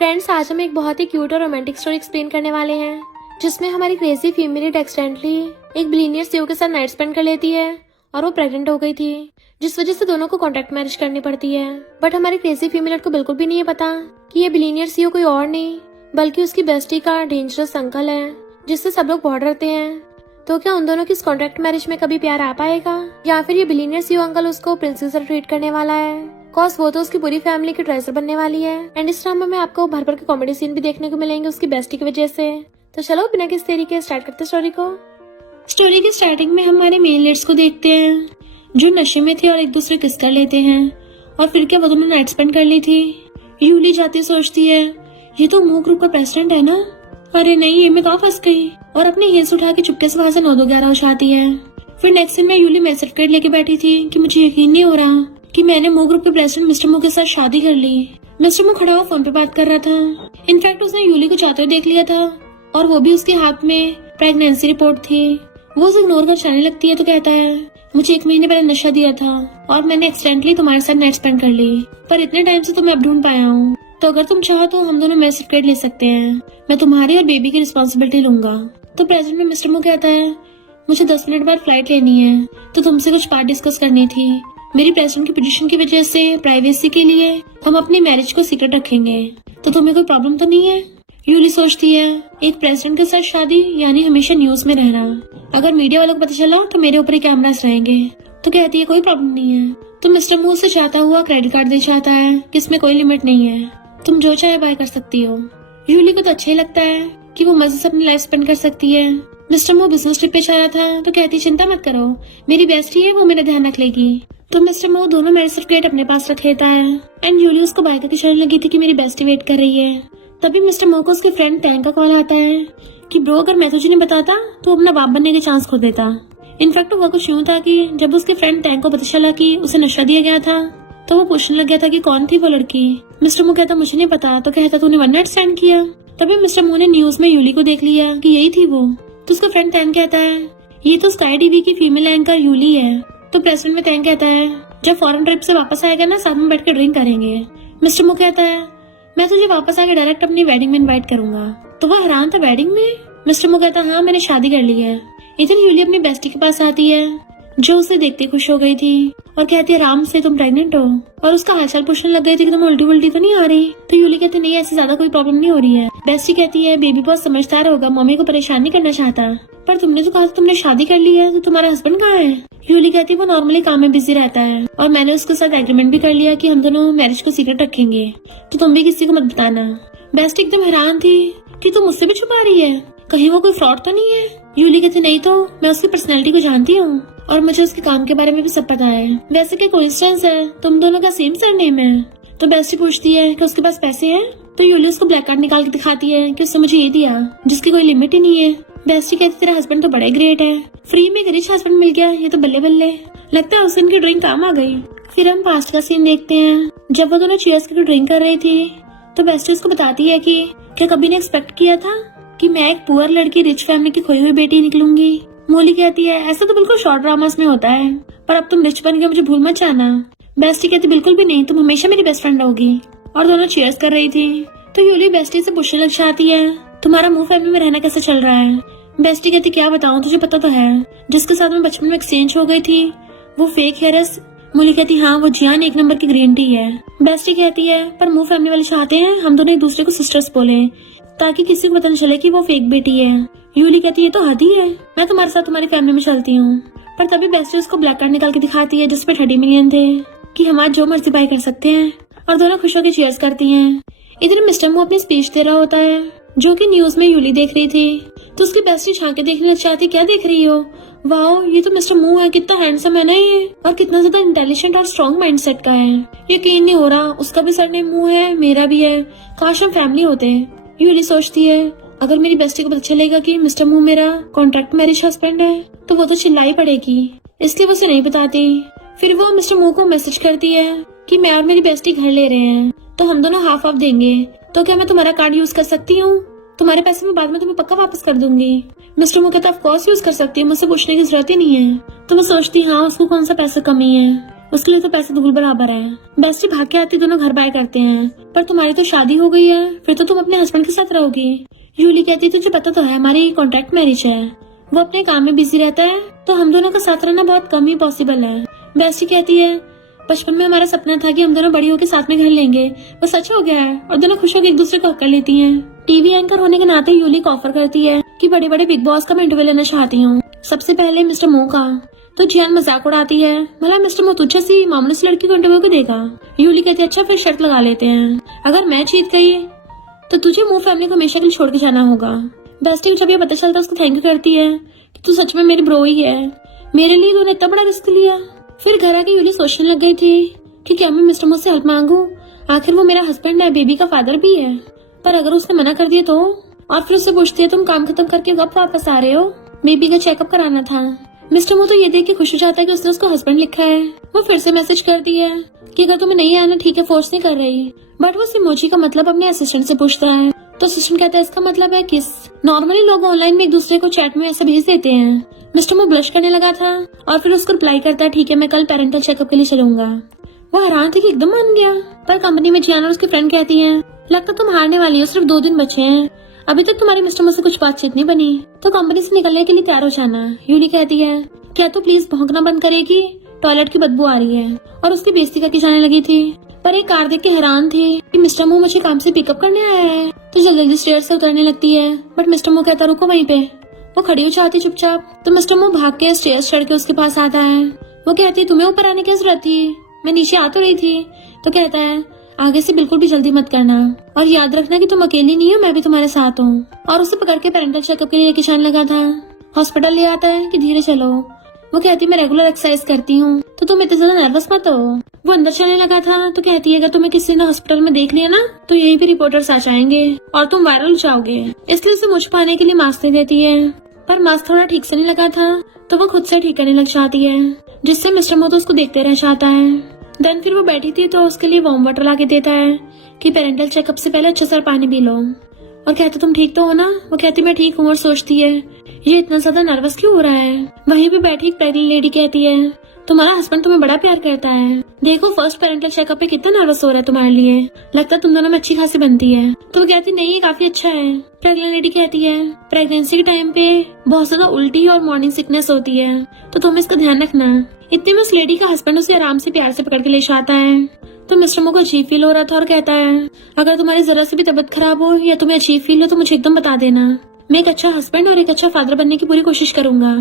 Friends, आज हम एक बहुत ही क्यूट और रोमांटिक स्टोरी एक्सप्लेन करने वाले हैं, जिसमें हमारी क्रेजी फीमेल एक्सीडेंटली एक बिलीनियर सीईओ के साथ नाइट स्पेंड कर लेती है और वो प्रेग्नेंट हो गई थी, जिस वजह से दोनों को कॉन्ट्रैक्ट मैरिज करनी पड़ती है। बट हमारी क्रेजी फीमेल को बिल्कुल भी नहीं है पता कि ये बिलीनियर सीईओ कोई और नहीं बल्कि उसकी बेस्टी का डेंजरस अंकल है, जिससे सब लोग बहुत डरते हैं। तो क्या उन दोनों की इस कॉन्ट्रैक्ट मैरिज में कभी प्यार आ पाएगा, या फिर ये बिलीनियर सीईओ अंकल उसको प्रिंसेस ट्रीट करने वाला है? कॉज वो तो उसकी पूरी फैमिली की ट्रेजर बनने वाली है। एंड इस ड्रामा में आपको भर भर के कॉमेडी सीन भी देखने को मिलेंगे उसकी बेस्टी की वजह से। तो चलो बिना किसी देरी के स्टार्ट करते स्टोरी को। स्टोरी की स्टार्टिंग में हमारे मेन लीड्स को देखते हैं, जो नशे में थे और एक दूसरे किस कर लेते हैं। और फिर क्या वो दोनों नाइट स्पेंड कर ली थी। यूली जाती सोचती है ये तो मूव ग्रुप का प्रेसिडेंट है ना, अरे नहीं ये मैं कहाँ फंस गई, और अपने हिल्स उठा के चुपके से वहां से 9-2-11 उछाती है। फिर नेक्स्ट सीन में यूली मेरे सर्टिफिकेट लेके बैठी थी कि मुझे यकीन नहीं हो रहा कि मैंने मूव ग्रुप के प्रेसिडेंट मिस्टर मू के साथ शादी कर ली। मिस्टर मू खड़ा हुआ फोन पे बात कर रहा था। इनफैक्ट उसने यूली को जाते हुए देख लिया था, और वो भी उसके हाथ में प्रेगनेंसी रिपोर्ट थी। वो उसे इग्नोर कर जाने लगती है तो कहता है मुझे 1 महीने पहले नशा दिया था और मैंने एक्सीडेंटली तुम्हारे साथ नाइट स्पेंड कर ली, पर इतने टाइम से तुम्हें अब ढूंढ पाया हूँ, तो अगर तुम चाहो तो हम दोनों मेरे सर्टिफिकेट ले सकते हैं, मैं तुम्हारी और बेबी की रिस्पॉन्सिबिलिटी लूंगा। तो प्रेजेंट में मिस्टर मू कहता है मुझे 10 मिनट बाद फ्लाइट लेनी है, तो तुमसे कुछ बात डिस्कस करनी थी। मेरी प्रेसिडेंट की पोजीशन की वजह से प्राइवेसी के लिए हम अपनी मैरिज को सीक्रेट रखेंगे, तो तुम्हें कोई प्रॉब्लम तो नहीं है? यूली सोचती है एक प्रेसिडेंट के साथ शादी यानी हमेशा न्यूज में रहना, अगर मीडिया वालों को पता चला तो मेरे ऊपर ही कैमरास रहेंगे। तो कहती है कोई प्रॉब्लम नहीं है। तो मिस्टर मू से चाहता हुआ क्रेडिट कार्ड दे चाहता है कि इसमें कोई लिमिट नहीं है, तुम जो चाहे बाय कर सकती हो। यूली को तो अच्छा ही लगता है कि वो मजे से अपनी लाइफ स्पेंड कर सकती है। मिस्टर मू बिजनेस ट्रिप पे जा रहा था तो कहती चिंता मत करो, मेरी बेस्टी है वो मेरा ध्यान रख लेगी। तो मिस्टर मो दोनों मैरिज सर्टिफिकेट अपने पास रख लेता है। एंड यूली उसको बाय करके चलने लगी थी कि मेरी बेस्टी वेट कर रही है। तभी मिस्टर मो को उसके फ्रेंड टैंक का कॉल आता है कि ब्रो अगर मैं तुझे नहीं बताता तो अपना बाप बनने के चांस खो देता। इनफैक्ट वो कुछ यूँ था कि जब उसके फ्रेंड टैंक को पता चला कि उसे नशा दिया गया था तो वो पूछने लग गया था कि कौन थी वो लड़की। मिस्टर मो कहता मुझे नहीं पता, तो कहता तूने 1 नाइट स्टैंड किया। तभी मिस्टर मो ने न्यूज में यूली को देख लिया कि यही थी वो। तो उसका फ्रेंड टैंक कहता है ये तो स्काई टीवी की फीमेल एंकर यूली है। तो प्रेसिडेंट में टैंक कहता है जब फॉरेन ट्रिप से वापस आएगा ना साथ में बैठ कर ड्रिंक करेंगे। मिस्टर मो कहता है मैं तुझे वापस आके डायरेक्ट अपनी वेडिंग में इनवाइट करूंगा। तो वो हैरान था वेडिंग में। मिस्टर मो कहता हाँ मैंने शादी कर ली है। इधर यूली अपनी बेस्टी के पास आती है, जो उसे देखते खुश हो गई थी और कहती है राम से तुम प्रेग्नेंट हो, और उसका हालचाल पूछने लग गई थी कि तुम उल्टी उल्टी तो नहीं आ रही। तो यूली कहती नहीं ऐसी ज्यादा कोई प्रॉब्लम नहीं हो रही है। बेस्टी कहती है बेबी बहुत समझदार होगा, मम्मी को परेशान नहीं करना चाहता, पर तुमने तो कहा तुमने शादी कर ली है, तो तुम्हारा हस्बैंड कहाँ है? यूली कहती है वो नॉर्मली काम में बिजी रहता है और मैंने उसके साथ एग्रीमेंट भी कर लिया कि हम दोनों मैरिज को सीक्रेट रखेंगे, तो तुम भी किसी को मत बताना। बेस्टी एकदम हैरान थी कि तुम मुझसे भी छुपा रही है, कहीं वो कोई फ्रॉड तो नहीं है? यूली कहती नहीं तो मैं उसकी पर्सनैलिटी को जानती हूँ और मुझे उसके काम के बारे में भी सब पता है। वैसे क्या कोइंसिडेंस है तुम दोनों का सेम सरनेम है? तो बेस्टी पूछती है कि उसके पास पैसे हैं? तो यूली उसको ब्लैक कार्ड निकाल के दिखाती है कि उसने मुझे ये दिया जिसकी कोई लिमिट ही नहीं है। बेस्टी कहती तेरा हस्बैंड तो बड़ा ग्रेट है, फ्री में एक रिच हस्बैंड मिल गया, ये तो बल्ले बल्ले, लगता है उस दिन की ड्रिंक काम आ गई। फिर हम पास्ट का सीन देखते हैं, जब वो दोनों चीयर्स करके ड्रिंक कर रही थी तो बेस्टी उसको बताती है कि क्या कभी ने एक्सपेक्ट किया था कि मैं एक पुअर लड़की रिच फैमिली की खोई हुई बेटी निकलूंगी? मोली कहती है ऐसा तो बिल्कुल शॉर्ट ड्रामास में होता है, पर अब तुम रिच बन गए मुझे भूल मत जाना। बेस्टी कहती बिल्कुल भी नहीं, तुम हमेशा मेरी बेस्ट फ्रेंड होगी। और दोनों चीयर्स कर रही थी। तो यूली बेस्टी से पूछने लग जाती है तुम्हारा मुंह फैमिली में रहना कैसे चल रहा है? बेस्टी कहती क्या बताऊं, तुझे पता तो है जिसके साथ में बचपन में एक्सचेंज हो गई थी वो फेक हेरस। मोली कहती हाँ वो जियान 1 नंबर की ग्रीन टी है। बेस्टी कहती है पर मुंह फैमिली वाले चाहते हैं हम दोनों एक दूसरे को सिस्टर्स बोले ताकि किसी को पता न चले कि वो फेक बेटी है। यूली कहती है तो हद ही है, मैं तुम्हारे साथ तुम्हारी फैमिली में चलती हूँ। पर तभी बेस्टी उसको ब्लैक कार्ड निकाल के दिखाती है जिसपे 30 मिलियन थे कि हम आज जो मर्जी बाय कर सकते हैं, और दोनों खुश होकर चीयर्स करती हैं। इधर मिस्टर मू अपनी स्पीच दे रहा होता है जो कि न्यूज में यूली देख रही थी। तो उसकी बेस्टी झांके देखने लग जाती क्या देख रही हो, वाओ ये तो मिस्टर मू है, कितना हैंडसम है ना ये, और कितना ज्यादा इंटेलिजेंट और स्ट्रॉन्ग माइंडसेट का है। यकीन नहीं हो रहा उसका भी सरनेम मू है मेरा भी है, काश हम फैमिली होते। यूली सोचती है अगर मेरी बेस्टी को पता चलेगा कि मिस्टर मू मेरा कॉन्ट्रैक्ट मैरिज हस्बैंड है तो वो तो चिल्लाई पड़ेगी, इसलिए वो उसे नहीं बताती। फिर वो मिस्टर मू को मैसेज करती है कि मैं और मेरी बेस्टी घर ले रहे हैं तो हम दोनों हाफ हाफ देंगे, तो क्या मैं तुम्हारा कार्ड यूज कर सकती हूँ? तुम्हारे पैसे मैं बाद में तुम्हें पक्का वापस कर दूंगी। मिस्टर मू कहता ऑफ कोर्स यूज कर सकती है, मुझसे पूछने की जरूरत ही नहीं है। तो मैं सोचती हाँ उसको कौन सा पैसा कमी है। उसके लिए तो पैसे धूल बराबर है। बेस्टी भाग के आती, दोनों घर बाय करते हैं। पर तुम्हारी तो शादी हो गई है, फिर तो तुम अपने हस्बैंड के साथ रहोगी। यूली कहती तुझे पता तो है हमारी कॉन्ट्रैक्ट मैरिज है, वो अपने काम में बिजी रहता है, तो हम दोनों का साथ रहना बहुत कम ही पॉसिबल है। बेस्टी कहती है बचपन में हमारा सपना था कि हम दोनों बड़ी होकर साथ में घर लेंगे, वो सच हो गया है और दोनों खुश होकर एक दूसरे को हक कर लेती हैं। टीवी एंकर होने के नाते यूली को ऑफर करती है कि बड़े बड़े बिग बॉस का मैं इंटरव्यू लेना चाहती हूँ, सबसे पहले मिस्टर मो का। तो जियान मजाक उड़ाती है, भला मिस्टर मो तुझे सी मामूली सी लड़की को इंटरव्यू को देगा। यूली कहती है अच्छा फिर शर्त लगा लेते हैं, अगर मैं जीत गई तो तुझे मो फैमिली को हमेशा के लिए छोड़ के जाना होगा। बेस्टी को जब ये पता चलता है उसको थैंक यू करती है कि तू सच में मेरी ब्रो ही है, मेरे लिए तूने इतना बड़ा रिस्क लिया। फिर घर आके यूली सोचने लग गई थी कि क्या मैं मिस्टर मो से हेल्प मांगू, आखिर वो मेरा हस्बैंड है, बेबी का फादर भी है। पर अगर उसने मना कर दिया तो, और फिर उससे पूछती है तुम काम खत्म करके कब वापस आ रहे हो, बेबी का चेकअप कराना था। मिस्टर मो तो ये देख के खुश हो जाता है कि उसने उसको हस्बैंड लिखा है। वो फिर से मैसेज करती है कि अगर तुम्हें नहीं आना ठीक है, फोर्स नहीं कर रही। बट वो सिमोजी का मतलब अपने असिस्टेंट से पूछता है, तो असिस्टेंट कहता है इसका मतलब है किस। नॉर्मली लोग ऑनलाइन में एक दूसरे को चैट में ऐसे भेज देते हैं। मिस्टर मो ब्लश करने लगा था और फिर उसको रिप्लाई करता है ठीक है मैं कल पेरेंटल चेकअप के लिए चलूंगा। वो हैरान थी कि एकदम मान गया। पर कंपनी में जियान और उसकी फ्रेंड कहती है लगता तुम हारने वाली हो, सिर्फ 2 दिन बचे हैं, अभी तक तुम्हारी मिस्टर मो से कुछ बातचीत नहीं बनी, तो कंपनी से निकलने के लिए तैयार हो जाना। यूली कहती है क्या तू प्लीज भौंकना बंद करेगी, टॉयलेट की बदबू आ रही है, और उसकी बेइज्जती करके जाने लगी थी। पर एक कार देख के हैरान थी कि मिस्टर मो मुझे काम से पिकअप करने आया है, तो जल्दी जल्दी स्टेयर से उतरने लगती है। बट मिस्टर मो कहता रुको वहीं पे। वो खड़ी हो जाती चुपचाप, तो मिस्टर मो भाग के स्टेयर चढ़ के उसके पास आता है। वो कहती है तुम्हें ऊपर आने की जरूरत थी, मैं नीचे आ तो रही थी। तो कहता है आगे से बिल्कुल भी जल्दी मत करना, और याद रखना कि तुम अकेली नहीं हो, मैं भी तुम्हारे साथ हूँ। और उसे पकड़ के पेरेंटल चेकअप के लिए लेके जाने लगा था। हॉस्पिटल ले आता है कि धीरे चलो। वो कहती मैं रेगुलर एक्सरसाइज करती हूँ, तो तुम इतने ज्यादा नर्वस मत हो। वो अंदर चलने लगा था तो कहती है अगर तुम्हें किसी ने हॉस्पिटल में देख लिया ना तो यही भी रिपोर्टर्स आ जाएंगे और तुम वायरल हो जाओगे, इसलिए उसे मुझ पाने के लिए मास्क दे देती है। पर मास्क थोड़ा ठीक से नहीं लगा था तो वो खुद से ठीक करने लग जाती है, जिससे मिस्टर मो तो उसको देखते रह जाता है। देन फिर वो बैठी थी तो उसके लिए वार्म वाटर ला के देता है कि पेरेंटल चेकअप से पहले अच्छे से पानी पी लो, और कहते तुम ठीक तो हो ना। वो कहती मैं ठीक हूँ, और सोचती है ये इतना ज्यादा नर्वस क्यों हो रहा है। वहीं पे बैठी एक प्रेग्नेंट लेडी कहती है तुम्हारा हस्बैंड तुम्हें बड़ा प्यार करता है, देखो फर्स्ट पेरेंटल चेकअप पे कितना नर्वस हो रहा है तुम्हारे लिए, लगता है तुम दोनों में अच्छी खासी बनती है। तो वो कहती नहीं ये काफी अच्छा है। प्रेग्नेंट लेडी कहती है प्रेगनेंसी के टाइम पे बहुत ज्यादा उल्टी और मॉर्निंग सिकनेस होती है, तो तुम इसका ध्यान रखना। इतने में उस लेडी का हस्बैंड उसे आराम से प्यार से पकड़ के ले जाता है। तो मिस्टर मो को अजीब फील हो रहा था और कहता है अगर तुम्हारी जरा से भी तबीयत खराब हो या तुम्हें अजीब फील हो तो मुझे एकदम बता देना, मैं एक अच्छा हस्बैंड और एक अच्छा फादर बनने की पूरी कोशिश करूंगा।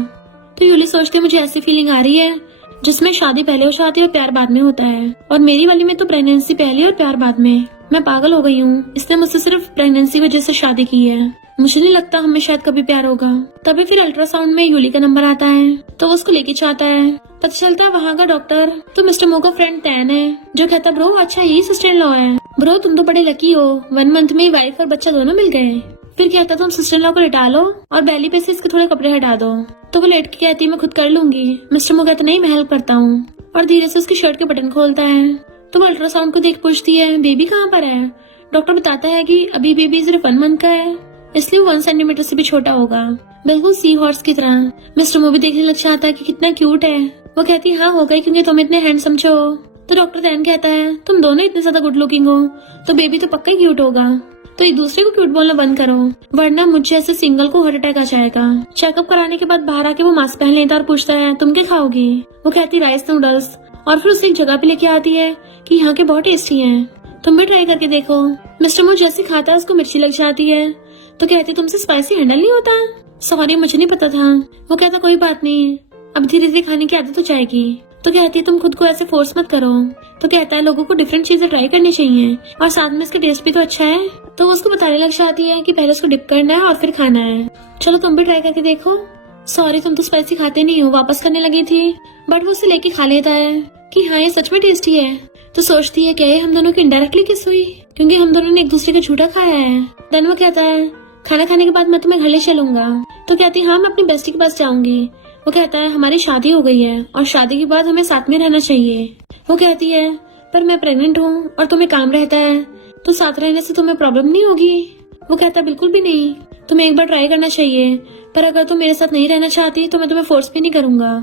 तो यूली सोचते है मुझे ऐसी फीलिंग आ रही है जिसमें शादी पहले हो जाती है और प्यार बाद में होता है, और मेरी वाली में तो प्रेगनेंसी पहले और प्यार बाद में। मैं पागल हो गई हूँ, इसने मुझसे सिर्फ प्रेगनेंसी वजह से शादी की है, मुझे नहीं लगता हमें शायद कभी प्यार होगा। तभी फिर अल्ट्रासाउंड में यूली का नंबर आता है तो वो उसको लेके जाता है। पता चलता है वहाँ का डॉक्टर तो मिस्टर मो का फ्रेंड तैन है, जो कहता ब्रो अच्छा यही सिस्टर इन लॉ है, ब्रो तुम तो बड़े लकी हो, 1 मंथ में वाइफ और बच्चा दोनों मिल गए। फिर कहता तुम सिस्टर इन लॉ को लिटा लो और बैली पे से इसके थोड़े कपड़े हटा दो। तो वो लेट के कहती मैं खुद कर लूंगी। मिस्टर मो कहता नहीं मैं हेल्प करता हूँ, और धीरे से उसकी शर्ट के बटन खोलता है। तो वो अल्ट्रासाउंड को देख पूछती है बेबी कहाँ पर है। डॉक्टर बताता है कि अभी बेबी सिर्फ 1 मंथ का है, इसलिए 1 सेंटीमीटर से भी छोटा होगा, बिल्कुल सी हॉर्स की तरह। मिस्टर मो भी देखने लग जाता है कि कितना क्यूट है। वो कहती हाँ हो गई क्योंकि तुम इतने हैंडसम हो। तो डॉक्टर तैन कहता है तुम दोनों इतने ज्यादा गुड लुकिंग हो तो बेबी तो पक्का ही क्यूट होगा, तो एक दूसरे को क्यूट बोलना बंद करो वरना मुझे ऐसे सिंगल को हार्ट अटैक आ जाएगा। चेकअप कराने के बाद बाहर आके वो मास्क पहन लेता और पूछता है तुम क्या खाओगी। वो कहती राइस नूडल्स, और फिर उसे एक जगह पे लेके आती है कि यहाँ के बहुत टेस्टी हैं, तुम भी ट्राई करके देखो। मिस्टर मो जैसे खाता है उसको मिर्ची लग जाती है, तो कहती तुमसे स्पाइसी हैंडल नहीं होता। सॉरी मुझे नहीं पता था। वो कहता कोई बात नहीं, अब धीरे धीरे खाने की आदत हो जाएगी। तो कहती तुम खुद को ऐसे फोर्स मत करो। तो कहता है लोगों को डिफरेंट चीजें ट्राई करनी चाहिए और साथ में इसका टेस्ट भी तो अच्छा है। तो वो उसको बताने लग जाती है कि पहले उसको डिप करना है और फिर खाना है, चलो तुम भी ट्राई करके देखो। सॉरी तुम तो स्पाइसी खाते नहीं हो, वापस करने लगी थी। बट वो उसे लेके खा लेता है कि हाँ ये सच में टेस्टी है। तो सोचती है क्या ये हम दोनों की इनडायरेक्टली किस हुई, क्योंकि हम दोनों ने एक दूसरे का झूठा खाया है। देन वो कहता है खाना खाने के बाद मैं तुम्हें घर ले चलूंगा। तो कहती हाँ मैं अपनी बेस्टी के पास जाऊंगी। वो कहता है हमारी शादी हो गई है और शादी के बाद हमें साथ में रहना चाहिए। वो कहती है पर मैं प्रेग्नेंट हूँ और तुम्हें काम रहता है, तो साथ रहने से तुम्हें प्रॉब्लम नहीं होगी। वो कहता बिल्कुल भी नहीं, तुम्हें एक बार ट्राई करना चाहिए, पर अगर तुम मेरे साथ नहीं रहना चाहती तो मैं तुम्हें फोर्स भी नहीं करूंगा।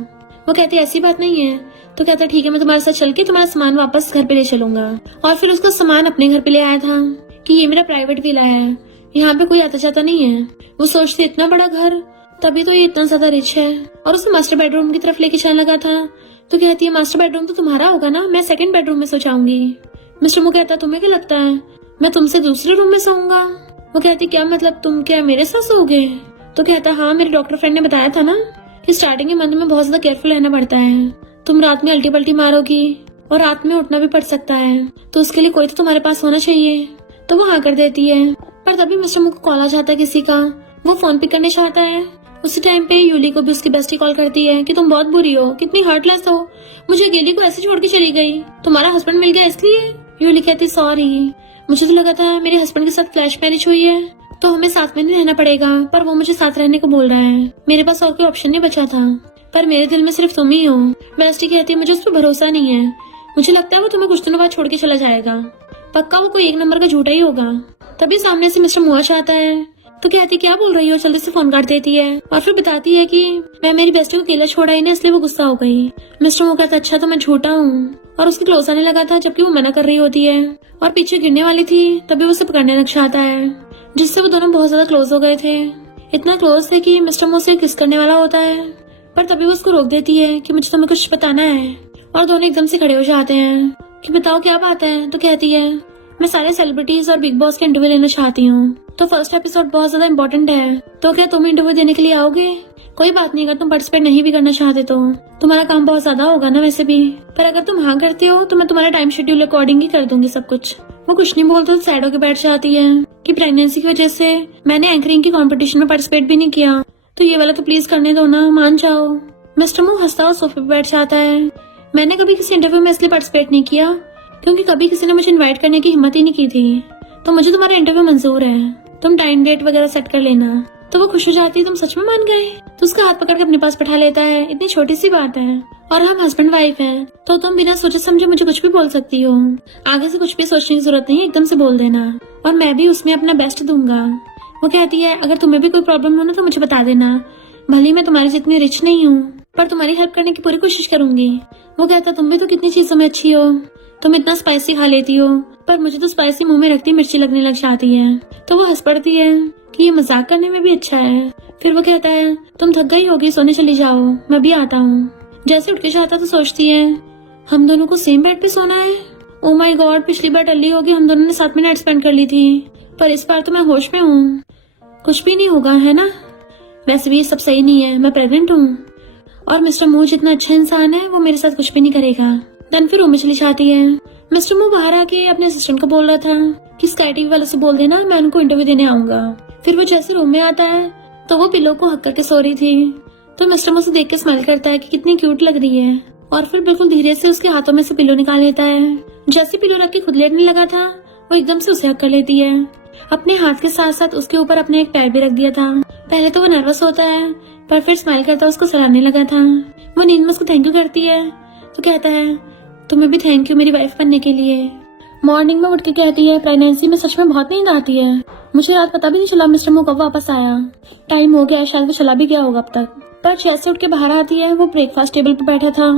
वो कहती ऐसी बात नहीं है, तो कहता है ठीक है, मैं तुम्हारे साथ चल के तुम्हारा सामान वापस घर पे ले चलूंगा। और फिर उसका सामान अपने घर पे ले आया था कि ये मेरा प्राइवेट विला है, यहाँ पे कोई आता जाता नहीं है। वो सोचते इतना बड़ा घर, तभी तो ये इतना ज्यादा रिच है। और उसे मास्टर बेडरूम की तरफ लेके चलने लगा था। तो कहती है मास्टर बेडरूम तो तुम्हारा होगा ना, मैं सेकंड बेडरूम में सो जाऊंगी। मिस्टर मो कहता है तुम्हें क्या लगता है मैं तुमसे दूसरे रूम में सोऊंगा? वो कहती क्या मतलब, तुम क्या मेरे साथ सोओगे? तो कहता हाँ, मेरे डॉक्टर फ्रेंड ने बताया था ना कि स्टार्टिंग के मंथ में बहुत ज्यादा केयरफुल रहना पड़ता है। तुम रात में अल्टी पल्टी मारोगी और रात में उठना भी पड़ सकता है, तो उसके लिए कोई तो तुम्हारे पास होना चाहिए। तो वो हाँ कर देती है। पर तभी मिस्टर मो को कॉल आ जाता है किसी का। वो फोन पिक करने चाहता है। उसी टाइम पे यूली को भी उसकी बेस्टी कॉल करती है कि तुम बहुत बुरी हो, कितनी हार्टलेस हो, मुझे गेली को ऐसे छोड़ के चली गई, तुम्हारा हस्बैंड मिल गया इसलिए। यूली कहती सॉरी, मुझे तो लगा था मेरे हस्बैंड के साथ फ्लैश मैरिज हुई है तो हमें साथ में नहीं रहना पड़ेगा, पर वो मुझे साथ रहने को बोल रहा है। मेरे पास और कोई ऑप्शन नहीं बचा था, पर मेरे दिल में सिर्फ तुम ही हो। बेस्टी कहती है मुझे उस पर भरोसा नहीं है, मुझे लगता है वो तुम्हें कुछ दिनों बाद छोड़ के चला जाएगा, पक्का वो कोई एक नंबर का झूठा ही होगा। तभी सामने से मिस्टर मुआ आता है। तो कहती क्या बोल रही हो, जल्दी से फोन काट देती है और फिर बताती है कि मैं मेरी बेस्टी को अकेला छोड़ा ही नहीं, इसलिए वो गुस्सा हो गई। मिस्टर मुआ कहता अच्छा तो मैं झूठा हूँ, और उसके क्लोज आने लगा था जबकि वो मना कर रही होती है और पीछे गिरने वाली थी। तभी वो उसे पकड़ने लग जाता है, जिससे वो दोनों बहुत ज्यादा क्लोज हो गए थे। इतना क्लोज थे कि मिस्टर मुआ से किस करने वाला होता है, पर तभी वो उसको रोक देती है कि मुझे तुम्हें कुछ बताना है। और दोनों एकदम से खड़े हो जाते हैं कि बताओ क्या बात है। तो कहती है मैं सारे सेलिब्रिटीज और बिग बॉस के इंटरव्यू लेना चाहती हूँ, तो फर्स्ट एपिसोड बहुत ज्यादा इम्पोर्टेंट है, तो क्या तुम इंटरव्यू देने के लिए आओगे? कोई बात नहीं, अगर तुम पार्टिसिपेट नहीं भी करना चाहते तो तुम्हारा काम बहुत ज्यादा होगा ना वैसे भी, पर अगर तुम हाँ करते हो तो मैं तुम्हारा टाइम शेड्यूल अकॉर्डिंग ही कर दूंगी सब कुछ। वो कुछ नहीं बोलते तो सैड होकर बैठ जाती है कि प्रेगनेंसी की वजह से मैंने एंकरिंग की कंपटीशन में पार्टिसिपेट भी नहीं किया, तो ये वाला तो प्लीज करने दो ना, मान जाओ। मिस्टर मो हंसता और सोफे पे बैठ जाता है। मैंने कभी किसी इंटरव्यू में इसलिए पार्टिसिपेट नहीं किया क्योंकि कभी किसी ने मुझे इनवाइट करने की हिम्मत ही नहीं की थी, तो मुझे तुम्हारा इंटरव्यू मंजूर है, तुम टाइम डेट वगैरह सेट कर लेना। तो वो खुश हो जाती है तुम सच में मान गए, तो उसका हाथ पकड़ के अपने पास बैठा लेता है। इतनी छोटी सी बात है और हम हस्बैंड वाइफ हैं, तो तुम बिना सोचे समझे मुझे कुछ भी बोल सकती हो, आगे से कुछ भी सोचने की जरूरत नहीं, एकदम से बोल देना और मैं भी उसमें अपना बेस्ट दूंगा। वो कहती है अगर तुम्हें भी कोई प्रॉब्लम हो ना तो मुझे बता देना, भले मैं तुम्हारी जितनी रिच नहीं हूँ पर तुम्हारी हेल्प करने की पूरी कोशिश करूंगी। वो कहता तुम भी तो कितनी चीजों में अच्छी हो, तुम इतना स्पाइसी खा लेती हो, पर मुझे तो स्पाइसी मुंह में रखती मिर्ची लगने लग जाती है। तो वो हंस पड़ती है कि ये मजाक करने में भी अच्छा है। फिर वो कहता है तुम थक गई होगी, सोने चली जाओ, मैं भी आता हूँ। जैसे उठ के जाता तो सोचती है हम दोनों को सेम बेड पे सोना है। ओ माय गॉड, पिछली बार टल्ली होगी, हम दोनों ने साथ में नाइट स्पेंड कर ली थी, पर इस बार तो मैं होश में हूँ, कुछ भी नहीं होगा है ना। वैसे भी ये सब सही नहीं है, मैं प्रेग्नेंट हूँ और मिस्टर मो जितना अच्छा इंसान है वो मेरे साथ कुछ भी नहीं करेगा। देन फिर रूम में चली जाती है। मिस्टर मो बाहर आके अपने असिस्टेंट को बोल रहा था कि स्काई टीवी वाले से बोल देना मैं उनको इंटरव्यू देने आऊंगा। फिर वो जैसे रूम में आता है तो वो पिलो को हक करके सो रही थी, तो मिस्टर मो उसे देख के स्माइल करता है कि कितनी क्यूट लग रही है और फिर बिल्कुल धीरे से उसके हाथों में से पिलो निकाल लेता है। जैसे पिलो रख के खुद लेटने लगा था वो एकदम से उसे हक कर लेती है। अपने हाथ के साथ साथ उसके ऊपर अपने एक पैर भी रख दिया था। पहले तो वो नर्वस होता है पर फिर स्माइल करता उसको सराहने लगा था। वो नींद में उसको थैंक यू करती है तो कहता है तुम्हें भी थैंक यू मेरी वाइफ बनने के लिए। मॉर्निंग में उठ के कहती है प्रेगनेंसी में सच में बहुत नींद आती है, मुझे रात पता भी नहीं चला मिस्टर मो कब वापस आया, टाइम हो गया शायद वो चला भी गया होगा अब तक। पर जैसे उठ के बाहर आती है वो ब्रेकफास्ट टेबल पर बैठा था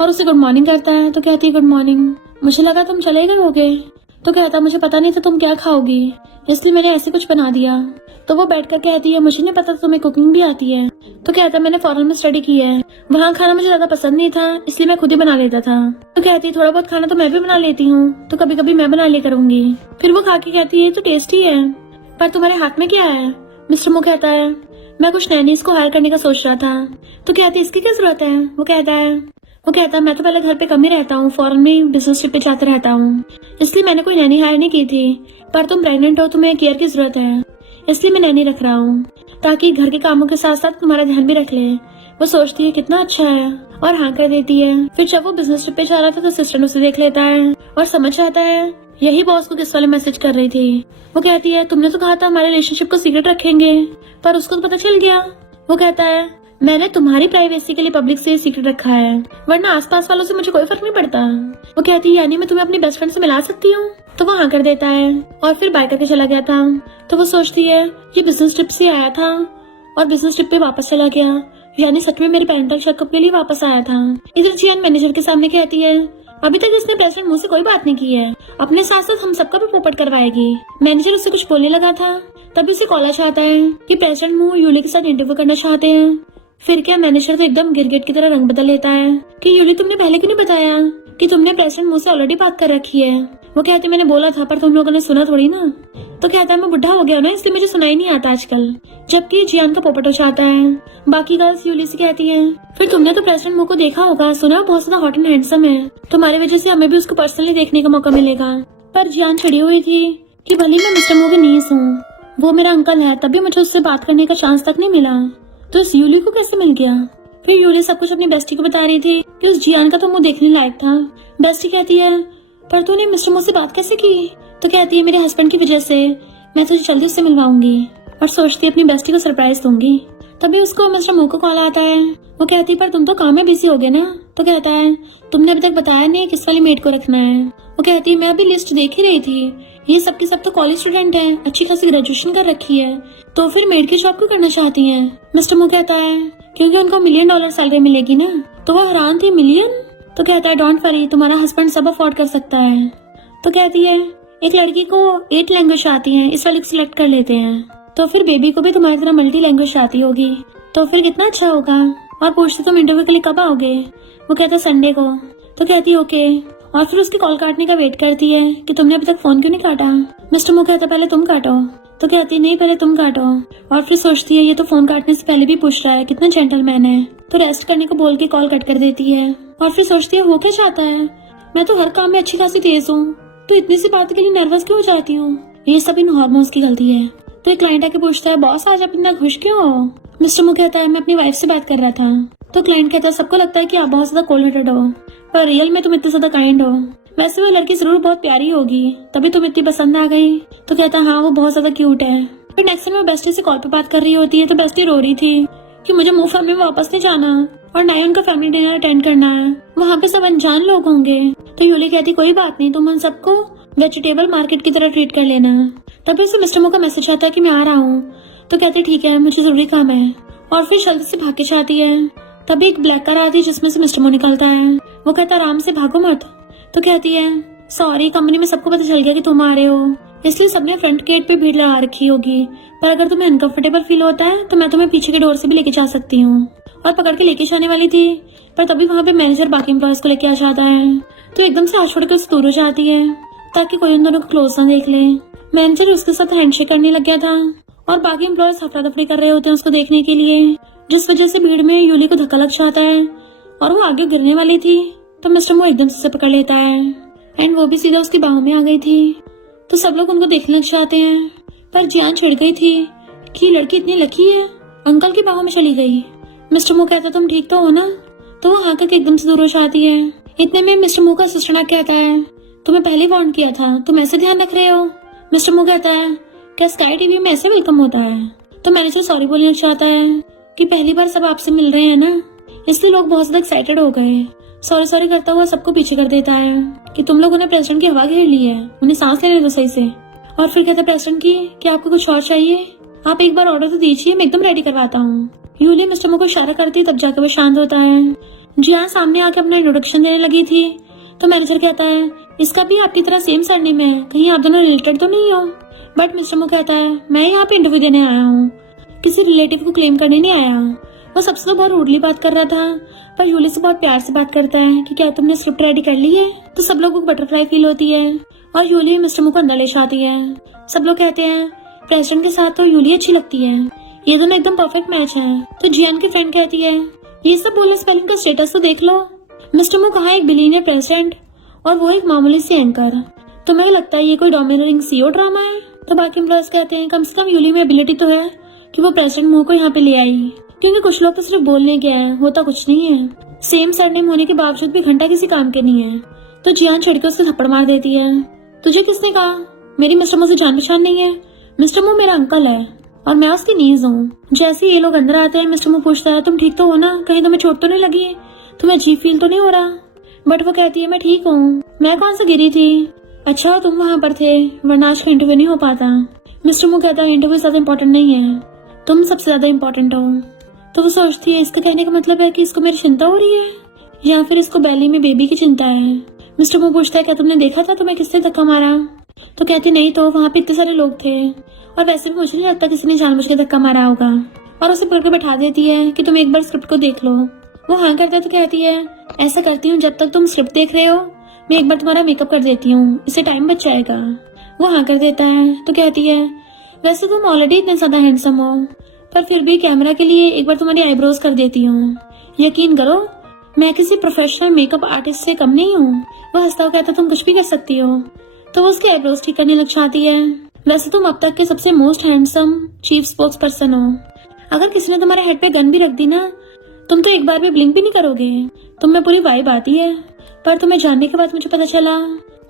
और उसे गुड मॉर्निंग करता है तो कहती है गुड मॉर्निंग, मुझे लगा तुम चले गए होगे। तो कहता मुझे पता नहीं था तुम क्या खाओगी इसलिए मैंने ऐसे कुछ बना दिया। तो वो बैठकर कहती है मुझे नहीं पता तुम्हें कुकिंग भी आती है। तो कहता मैंने फॉरेन में स्टडी की है, वहाँ खाना मुझे ज्यादा पसंद नहीं था इसलिए मैं खुद ही बना लेता था। तो कहती थोड़ा बहुत खाना तो मैं भी बना लेती हूँ, तो कभी कभी मैं बना लिया करूंगी। फिर वो खा के कहती है तो टेस्टी है, पर तुम्हारे हाथ में क्या है? मिस्टर मो कहता है मैं कुछ नैनीज को हायर करने का सोच रहा था। तो कहती इसकी क्या जरूरत है? वो कहता मैं तो पहले घर पे कम ही रहता हूँ, फॉरेन में बिजनेस ट्रिप पे जाते रहता हूँ, इसलिए मैंने कोई नैनी हायर नहीं की थी, पर तुम प्रेग्नेंट हो तुम्हें केयर की जरूरत है इसलिए मैं नैनी रख रहा हूँ ताकि घर के कामों के साथ साथ तुम्हारा ध्यान भी रख ले। वो सोचती है कितना अच्छा है और हाँ कर देती है। फिर जब वो बिजनेस ट्रिप पे जा रहा था तो असिस्टेंट उसे देख लेता है और समझ जाता है यही बॉस को किस वाले मैसेज कर रही थी। वो कहती है तुमने तो कहा था हमारे रिलेशनशिप को सीक्रेट रखेंगे, पर उसको तो पता चल गया। वो कहता है मैंने तुम्हारी प्राइवेसी के लिए पब्लिक से सीक्रेट रखा है, वरना आसपास वालों से मुझे कोई फर्क नहीं पड़ता। वो कहती है यानी मैं तुम्हें अपनी बेस्ट फ्रेंड से मिला सकती हूँ? तो वो हाँ कर देता है और फिर बाय करके चला गया था। तो वो सोचती है ये बिजनेस ट्रिप से आया था और बिजनेस ट्रिप पे वापस चला गया, यानी सच में मेरे पेरेंटल चेकअप के लिए वापस आया था। इधर जियान मैनेजर के सामने कहती है, अभी तक इसने प्रेसिडेंट मुंह से कोई बात नहीं की है, अपने साथ साथ हम सबका भी पोपट करवाएगी। मैनेजर उससे कुछ बोलने लगा था, तभी उसे कॉल चाहता है कि प्रेसिडेंट मुंह यूली के साथ इंटरव्यू करना चाहते हैं। फिर क्या मैनेजर तो एकदम गिरगिट की तरह रंग बदल लेता है कि यूली तुमने पहले क्यों नहीं बताया कि तुमने प्रेसिडेंट मुंह से ऑलरेडी बात कर रखी है। वो कहते मैंने बोला था पर तुम लोगों ने सुना थोड़ी ना। तो कहता है मैं बुढ़ा हो गया ना इसलिए मुझे सुनाई नहीं आता आजकल। जबकि जियान का पोपट हो जाता है। बाकी गर्ल्स यूली से कहती हैं, फिर तुमने तो प्रेसिडेंट मुंह को देखा होगा, सुना बहुत ज्यादा हॉट एंड हैंडसम है, तुम्हारी वजह से हमें भी उसको पर्सनली देखने का मौका मिलेगा। पर जियान चिड़ी हुई थी कि भले मैं मिस्टर मुंह की नीस हूँ, वो मेरा अंकल है, तभी मुझे उससे बात करने का चांस तक नहीं मिला, तो इस यूली को कैसे मिल गया। फिर यूली सब कुछ अपनी बेस्टी को बता रही थी कि उस जियान का तो मुंह देखने लायक था। बेस्टी कहती है, पर तूने मिस्टर मुंह से बात कैसे की। तो कहती है मेरे हस्बैंड की वजह से, मैं तुझे जल्दी उससे मिलवाऊंगी। और सोचती है अपनी बेस्टी को सरप्राइज दूंगी। तभी उसको मिस्टर मुंह को कॉल आता है। वो कहती है पर तुम तो काम में बिजी हो गए ना। तो कहता है तुमने अभी तक बताया नहीं किस वाली मेड को रखना है। वो कहती है मैं अभी लिस्ट देख ही रही थी, ये सब के सब तो कॉलेज स्टूडेंट है, अच्छी खासी ग्रेजुएशन कर रखी है, तो फिर मेड की जॉब क्यों करना चाहती है। मिस्टर मुंह कहता है क्योंकि उनको $1 मिलियन सैलरी मिलेगी ना। तो वो हैरान थी, $1 मिलियन। तो कहता है डोंट वरी, तुम्हारा हस्बैंड सब अफोर्ड कर सकता है। तो कहती है एक लड़की को 8 लैंग्वेज आती है, इस वाली को सिलेक्ट कर लेते हैं, तो फिर बेबी को भी तुम्हारी तरह मल्टी लैंग्वेज आती होगी, तो फिर कितना अच्छा होगा। और पूछते तुम इंटरव्यू के लिए कब आओगे। वो कहता है संडे को। तो कहती है ओके। और फिर उसके कॉल काटने का वेट करती है कि तुमने अभी तक फोन क्यों नहीं काटा। मिस्टर मुंह कहता पहले तुम काटो। तो कहती नहीं पहले तुम काटो। और फिर सोचती है ये तो फोन काटने से पहले भी पूछ रहा है, कितना जेंटलमैन है। तो रेस्ट करने को बोल के कॉल कट कर देती है। और फिर सोचती है वो क्या चाहता है, मैं तो हर काम में अच्छी खासी तेज हूँ, तो इतनी सी बात के लिए नर्वस क्यों हो जाती हूँ। ये सब इन हार्मोन्स की गलती है। तो एक क्लाइंट आके पूछता है बॉस आज आप इतना खुश क्यों हो। मिस्टर मुंह कहता है मैं अपनी वाइफ से बात कर रहा था। तो क्लाइंट कहता है सबको लगता है कि आप बहुत ज्यादा कोल्ड हार्टेड हो, पर रियल में तुम इतने ज्यादा काइंड हो। वैसे वो लड़की जरूर बहुत प्यारी होगी, तभी तुम इतनी पसंद आ गई। तो कहता है हाँ वो बहुत ज्यादा क्यूट है। फिर नेक्स्ट टाइम बेस्टी से कॉल पे बात कर रही होती है, तो बेस्टी रो रही थी कि मुझे मुंह फैमिली में वापस नहीं जाना और ना ही उनका फैमिली डिनर अटेंड करना है, वहाँ पे सब अनजान लोग होंगे। तो यूली कहती कोई बात नहीं, तुम उन सबको वेजिटेबल मार्केट की तरह ट्रीट कर लेना। तभी उसे मिस्टर मुंह का मैसेज आता है कि मैं आ रहा हूँ। तो कहती ठीक है मुझे जरूरी काम है। और फिर जल्दी से भाग के चाहती है। तभी एक ब्लैक कार आती है जिसमें से मिस्टर मुंह निकलता है। वो कहता आराम से भागो मत। तो कहती है सॉरी कंपनी में सबको पता चल गया कि तुम आ रहे हो, इसलिए सबने फ्रंट गेट पे भीड़ लगा रखी होगी, पर अगर तुम्हें अनकंफर्टेबल फील होता है तो मैं तुम्हें पीछे के डोर से भी लेके जा सकती हूँ। और पकड़ के लेके जाने वाली थी, पर तभी वहाँ पे मैनेजर बाकी एम्प्लॉयज को लेके आ जाता है। तो एकदम से हाथ छोड़ के उससे दूर हो जाती है ताकि कोई उन दोनों को क्लोज ना देख ले। मैनेजर उसके साथ हैंडशेक करने लग गया था और बाकी एम्प्लॉयज हफड़ा दफड़ी कर रहे होते हैं उसको देखने के लिए, जिस वजह से भीड़ में यूली को धक्का लग जाता है और वो आगे गिरने वाली थी। तो मिस्टर मुंह एकदम से पकड़ लेता है एंड वो भी सीधा उसकी बाहों में आ गई थी। तो सब लोग उनको देखने लग जाते हैं, पर जियान चिढ़ गई थी कि लड़की इतनी लकी है, अंकल की बाहों में चली गई। मिस्टर मुंह कहता तुम ठीक तो हो ना। तो वो हाँ करके एकदम से दूर हो जाती है। इतने में मिस्टर मुंह का असिस्टेंट आके कहता है तुम्हें पहले वार्न किया था, तुम ऐसे ध्यान रख रहे हो। मिस्टर मुंह कहता है क्या स्काई टीवी में ऐसे वेलकम होता है। तो मैनेजर सॉरी बोलना चाहता है कि पहली बार सब आपसे मिल रहे हैं ना, इसलिए लोग बहुत ज्यादा एक्साइटेड हो गए। सॉरी करता हुआ सबको पीछे कर देता है कि तुम लोगों ने प्रेसिडेंट की हवा घेर ली है, उन्हें सांस लेने दो सही से। और फिर कहता प्रेसिडेंट की क्या आपको कुछ और चाहिए, आप एक बार ऑर्डर तो दीजिए, मैं एकदम रेडी करवाता हूँ। यूली मिस्टर मुंह को इशारा करती तब जाकर वो शांत होता है। जियान सामने आके अपना इंट्रोडक्शन देने लगी थी। तो मैनेजर कहता है इसका भी आपकी तरह सेम सरनेम है, कहीं आप दोनों रिलेटेड तो नहीं हो। बट मिस्टर मुंह कहता है मैं यहाँ पे इंटरव्यू देने आया हूँ, किसी रिलेटिव को क्लेम करने नहीं आया। वो सबसे तो बहुत रूडली बात कर रहा था, पर यूली से बहुत प्यार से बात करता है कि क्या तुमने स्क्रिप्ट रेडी कर ली है। तो सब लोगों को बटरफ्लाई फील होती है और यूली मिस्टर मुंह को अंदर ले जाती है। सब लोग कहते हैं प्रेसिडेंट के साथ तो यूली अच्छी लगती है, ये दोनों एकदम परफेक्ट मैच है। तो जियान की फ्रेंड कहती है ये सब बोलने से पहले उनका स्टेटस तो देख लो। मिस्टर मुंह कहाँ एक बिलियनियर प्रेसिडेंट और वो एक मामूली सी एंकर, तुम्हें लगता है ये कोई डोमिनेटिंग सीईओ ड्रामा है। तो बाकी एम्प्लॉयज कहते हैं कम से कम यूली में एबिलिटी तो है कि वो प्रेसिडेंट मुंह को यहाँ पे ले आई, क्योंकि कुछ लोग तो सिर्फ बोलने के हैं, होता कुछ नहीं है। सेम सरनेम होने के बावजूद भी घंटा किसी काम के नहीं है। तो जियान छिड़ के उससे थप्पड़ मार देती है। तुझे किसने कहा मेरी मिस्टर मुंह से जान पहचान नहीं है, मिस्टर मुंह मेरा अंकल है और मैं उसकी नीज हूँ। जैसे ये लोग अंदर आते हैं मिस्टर मुंह पूछता है तुम ठीक तो हो ना, कहीं तुम्हें चोट तो नहीं लगी, तुम्हें अजीब फील तो नहीं हो रहा। बट वो कहती है मैं ठीक हूँ, मैं कौन सा गिरी थी, अच्छा तुम वहाँ पर थे वरना आज का इंटरव्यू नहीं हो पाता। मिस्टर मुंह कहता है इंटरव्यू ज्यादा इम्पोर्टेंट नहीं है, तुम सबसे ज्यादा इम्पोर्टेंट हो। तो वो सोचती है इसका कहने का मतलब है कि इसको मेरी चिंता हो रही है या फिर इसको बैली में बेबी की चिंता है। मिस्टर मो पूछता है क्या तुमने देखा था तुम्हें किसने धक्का मारा? तो कहती नहीं तो वहाँ पे इतने सारे लोग थे और वैसे भी मुझे नहीं लगता किसी ने जानबूझ के धक्का मारा होगा। और उसे पकड़ के बैठा देती है कि तुम एक बार स्क्रिप्ट को देख लो। वो हाँ करता है तो कहती है ऐसा करती हूँ जब तक तुम स्क्रिप्ट देख रहे हो मैं एक बार तुम्हारा मेकअप कर देती हूँ, इससे टाइम बच जाएगा। वो हाँ कर देता है तो कहती है वैसे तुम ऑलरेडी इतने ज्यादा हैंडसम हो पर फिर भी कैमरा के लिए एक बार तुम्हारी आईब्रोज कर देती हूँ। यकीन करो मैं किसी प्रोफेशनल मेकअप आर्टिस्ट से कम नहीं हूँ। वो हंसता हुआ कहता तुम कुछ भी कर सकती हो। तो वो उसकी आईब्रोज ठीक करने लग जाती है। वैसे तुम अब तक के सबसे most handsome chief spokes person हो। अगर किसी ने तुम्हारे हेड पे गन भी रख दी ना तुम तो एक बार भी ब्लिंक भी नहीं करोगे। तुम में पूरी वाइब आती है। पर तुम्हें जानने के बाद मुझे पता चला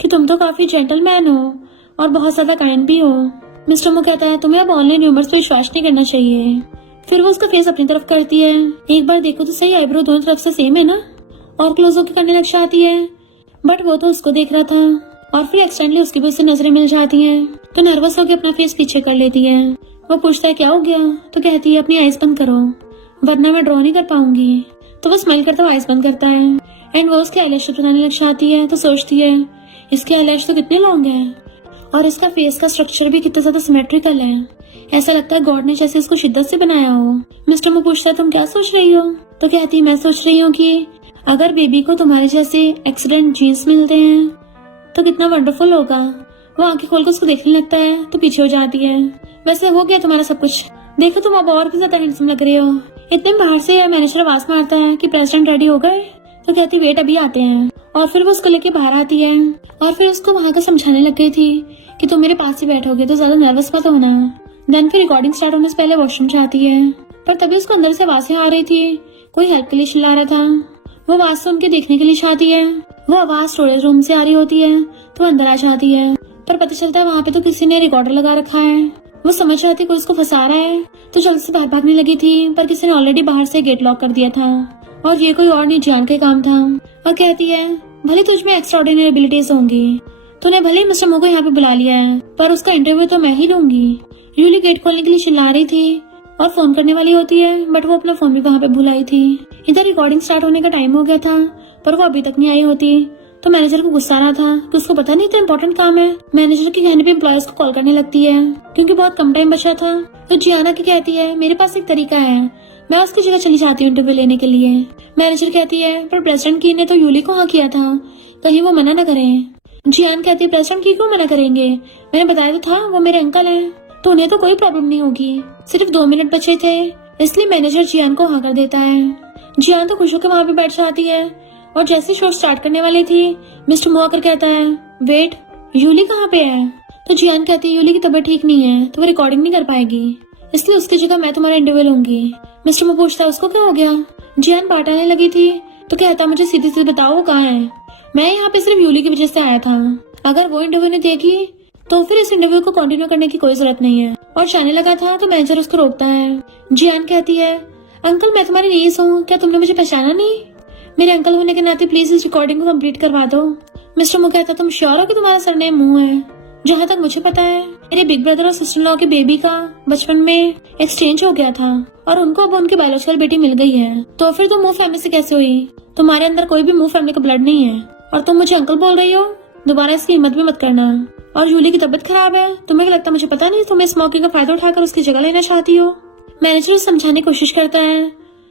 कि तुम तो काफी जेंटलमैन हो और बहुत ज्यादा काइंड भी हो। मिस्टर मो कहता है तुम्हें अब ऑनलाइन र्यूमर्स पे विश्वास नहीं करना चाहिए। फिर वो उसका फेस अपनी तरफ करती है। एक बार देखो तो सही आईब्रो दोनों तरफ से सेम है ना। और क्लोज होकर करने लग जाती है बट वो तो उसको देख रहा था और फिर एक्सटेंडली उसकी भी उससे नजरें मिल जाती हैं। तो नर्वस होकर अपना फेस पीछे कर लेती है। वो पूछता है क्या हो गया? तो कहती है अपनी आईज बंद करो वरना मैं ड्रॉ नहीं कर पाऊंगी। तो वो स्माइल करता हुआ आईज बंद करता है एंड वो उसके आईलैश बनाने लग जाती है। तो सोचती है इसके आईलैश तो कितने लॉन्ग है और इसका फेस का स्ट्रक्चर भी कितना ज्यादा सिमेट्रिकल है। ऐसा लगता है गॉड ने जैसे इसको शिद्दत से बनाया हो। मिस्टर मो पूछता है तुम क्या सोच रही हो? तो कहती मैं सोच रही हूँ कि अगर बेबी को तुम्हारे जैसे एक्सीडेंट जीन्स मिलते हैं तो कितना वंडरफुल होगा। वो आंखें खोलकर उसको देखने लगता है तो पीछे हो जाती है। वैसे हो गया तुम्हारा सब कुछ, देखो तुम अब और भी ज्यादा हैंडसम लग रहे हो। इतने बाहर से मैनेजर आवाज मारता है कि प्रेसिडेंट रेडी हो गए। तो कहती वेट अभी आते हैं। और फिर वो उसको लेके बाहर आती है और फिर उसको वहाँ का समझाने लग गई थी कि तुम मेरे पास ही बैठोगे तो ज्यादा नर्वस मत होना। देन फिर रिकॉर्डिंग स्टार्ट होने से पहले वॉशरूम जाती है पर तभी उसको अंदर से आवाजें आ रही थी। कोई हेल्प के लिए चिल्ला रहा था। वो आवाज सुन के देखने के लिए जाती है। वो आवाज स्टोरेज रूम से आ रही होती है तो अंदर आ जाती है पर पता चलता है वहाँ पे तो किसी ने रिकॉर्डर लगा रखा है। वो समझ रही थी कोई उसको फंसा रहा है तो जल्द से बाहर भागने लगी थी पर किसी ने ऑलरेडी बाहर से गेट लॉक कर दिया था और ये कोई और नहीं जान के काम था। और कहती है भले तुझ में एक्स्ट्राऑर्डिनरी एबिलिटीज होंगी, तूने भले मिस्टर मो को यहाँ पे बुला लिया है पर उसका इंटरव्यू तो मैं ही लूंगी। यूली गेट खोलने के लिए चिल्ला रही थी और फोन करने वाली होती है बट वो अपना फोन भी वहाँ पे भुलाई थी। इधर रिकॉर्डिंग स्टार्ट होने का टाइम हो गया था पर वो अभी तक नहीं आई होती। तो मैनेजर को गुस्सा आ रहा था कि उसको पता नहीं इतना इम्पोर्टेंट काम है। मैनेजर के कहने पे एम्प्लॉयज को कॉल करने लगती है क्योंकि बहुत कम टाइम बचा था। तो जियाना की कहती है मेरे पास एक तरीका है, मैं उसकी जगह चली जाती हूँ इंटरव्यू लेने के लिए। मैनेजर कहती है पर प्रेसिडेंट की ने तो यूली को हाँ किया था, कहीं वो मना न करें। जियान कहती है प्रेसिडेंट की क्यों मना करेंगे, मैंने बताया तो था वो मेरे अंकल हैं तो उन्हें तो कोई प्रॉब्लम नहीं होगी। सिर्फ 2 मिनट बचे थे इसलिए मैनेजर जियान को हाँ कर देता है। जियान तो खुश होकर वहाँ पे बैठ जाती है और जैसे शो स्टार्ट करने वाली थी मिस्टर मो आकर कहता है वेट यूली कहाँ पे है? तो जियान कहती है यूली की तबीयत ठीक नहीं है तो वो रिकॉर्डिंग नहीं कर पाएगी इसलिए उसकी जगह मैं तुम्हारा इंटरव्यू लूंगी। मिस्टर मो पूछता है उसको क्या हो गया? जियान बात आने लगी थी तो कहता मुझे सीधे सीधे बताओ वो कहाँ है, मैं यहाँ पे सिर्फ यूली की वजह से आया था। अगर वो इंटरव्यू नहीं देगी तो फिर इस इंटरव्यू को कंटिन्यू करने की कोई जरूरत नहीं है। और जाने लगा था तो मैनेजर उसको रोकता है। जियान कहती है अंकल मैं तुम्हारी नीस हूँ, क्या तुमने मुझे पहचाना नहीं? मेरे अंकल होने के नाते प्लीज इस रिकॉर्डिंग को कंप्लीट करवा दो। मिस्टर मो कहता तुम श्योर हो कि तुम्हारा सरनेम मू है? जहाँ तक मुझे पता है मेरे बिग ब्रदर और सिस्टर लॉ के बेबी का बचपन में एक्सचेंज हो गया था और उनको अब उनकी बायोलॉजिकल बेटी मिल गई है। तो फिर तुम मू फैमिली से कैसे हुई? तुम्हारे अंदर कोई भी मू फैमिली का ब्लड नहीं है और तुम मुझे अंकल बोल रही हो। दोबारा इसकी हिम्मत भी मत करना। और यूली की तबीयत खराब है, तुम्हें लगता मुझे पता नहीं तुम इस मौके का फायदा उठाकर उसकी जगह लेना चाहती हो। मैनेजर उसे समझाने की कोशिश करता है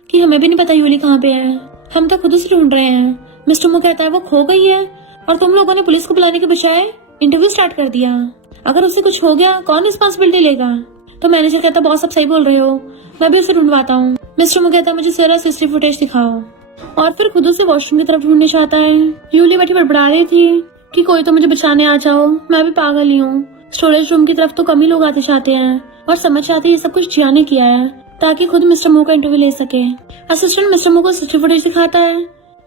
कि हमें भी नहीं पता यूली कहाँ पे है, हम तो खुद उसे ढूंढ रहे हैं। मिस्टर मो कहता है वो खो गई है और तुम लोगों ने पुलिस को बुलाने के बजाय इंटरव्यू स्टार्ट कर दिया। अगर उसे कुछ हो गया कौन रिस्पॉन्सिबिलिटी लेगा? तो मैनेजर कहता बॉस आप सही बोल रहे हो, मैं भी उसे ढूंढवाता हूँ। मिस्टर मो कहता मुझे सारा सीसीटीवी फुटेज दिखाओ और फिर खुद उसे वॉशरूम की तरफ ढूंढने चाहता है। यूली बैठी बड़बड़ा रही थी कि कोई तो मुझे बचाने आ जाओ, मैं भी पागल ही हूँ। स्टोरेज रूम की तरफ तो कम ही लोग आते जाते हैं और समझ आते ये सब कुछ जिया ने किया है ताकि खुद मिस्टर मो का इंटरव्यू ले सके। असिस्टेंट मिस्टर मो को सीसीटीवी फुटेज दिखाता है।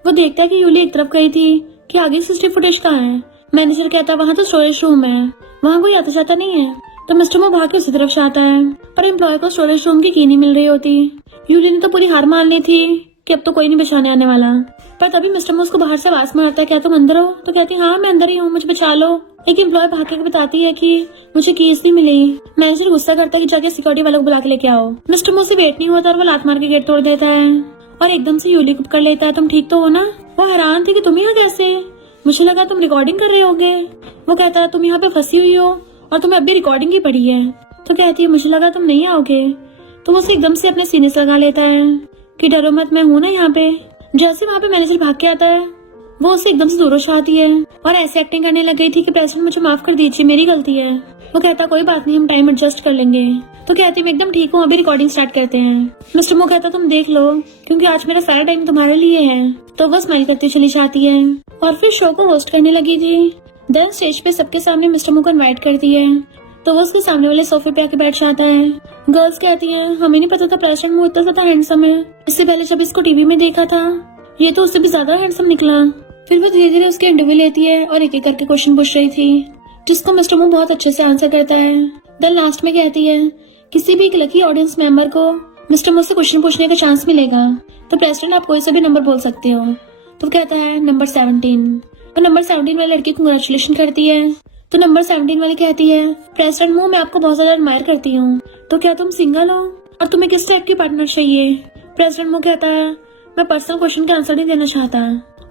वो देखता है कि यूली एक तरफ गई थी कि आगे सीसीटीवी फुटेज कहाँ है। मैनेजर कहता है वहाँ तो स्टोरेज रूम है, वहाँ कोई आता जाता नहीं है। तो मिस्टर मो भाग के उसी तरफ जाता है पर एम्प्लॉय को स्टोरेज रूम की नहीं मिल रही होती। यूली ने तो पूरी हार मान ली थी कि अब तो कोई नहीं बचाने आने वाला। पर तभी मिस्टर मो उसको बाहर से आवाज मारता है, क्या तुम अंदर हो? तो कहती है हाँ मैं अंदर ही हूँ, मुझे बचा लो। एक एम्प्लॉय भाग के बताती है कि मुझे कीज नहीं मिली। मैनेजर गुस्सा करता है कि जाके सिक्योरिटी वालों को बुला के लेके आओ। मिस्टर मो से वेट नहीं होता और वो लात मार के गेट तोड़ देता है और एकदम से यूली को पकड़ लेता है। तुम ठीक तो हो ना? वो हैरान थी कि तुम यहाँ कैसे? मुझे लगा तुम रिकॉर्डिंग कर रहे होगे। वो कहता है तुम यहाँ पे फंसी हुई हो और तुम्हें अभी रिकॉर्डिंग ही पड़ी है। तो कहती है मुझे लगा तुम नहीं आओगे। तो वो उसे एकदम से अपने सीने से लगा लेता है कि डरो मत, मैं हूँ ना यहाँ पे। जैसे वहाँ पे मैनेजर भाग के आता है वो उसे एकदम से दूरों चाहती है और ऐसे एक्टिंग करने लग गई थी कि प्रेसिडेंट मुझे माफ कर दीजिए, मेरी गलती है। वो कहता कोई बात नहीं, हम टाइम एडजस्ट कर लेंगे। तो कहती मैं एकदम ठीक हूँ, अभी रिकॉर्डिंग स्टार्ट करते हैं। मिस्टर मो कहता तुम देख लो क्योंकि आज मेरा सारा टाइम तुम्हारे लिए है। तो वो स्माइल करती चली जाती है और फिर शो को होस्ट करने लगी थी। देन स्टेज पे सबके सामने मिस्टर मो को इन्वाइट करती है तो वो उसके सामने वाले सोफे पे आके बैठ जाता है। गर्ल्स कहती हैं हमें नहीं पता था प्रेसिडेंट मो इतना ज्यादा हैंडसम है। इससे पहले जब इसको टीवी में देखा था ये तो उससे भी ज्यादा हैंडसम निकला। फिर वो धीरे धीरे उसके इंटरव्यू लेती है और एक एक करके क्वेश्चन पूछ रही थी जिसको मिस्टर मो बहुत अच्छे से आंसर करता है। देन लास्ट में कहती है किसी भी एक लकी ऑडियंस मेंबर को मिस्टर मो से क्वेश्चन पूछने का चांस मिलेगा तो प्रेसिडेंट आप कोई सा भी नंबर बोल सकते हो। तो कहता है नंबर 17। तो नंबर 17 वाली लड़की कंग्रेचुलेशन करती है। तो नंबर 17 वाली कहती है प्रेसिडेंट मो मैं आपको बहुत ज्यादा एडमायर करती हूँ, तो क्या तुम सिंगल हो और तुम्हें किस टाइप की पार्टनर चाहिए? प्रेसिडेंट मो कहता है मैं पर्सनल क्वेश्चन का आंसर नहीं देना चाहता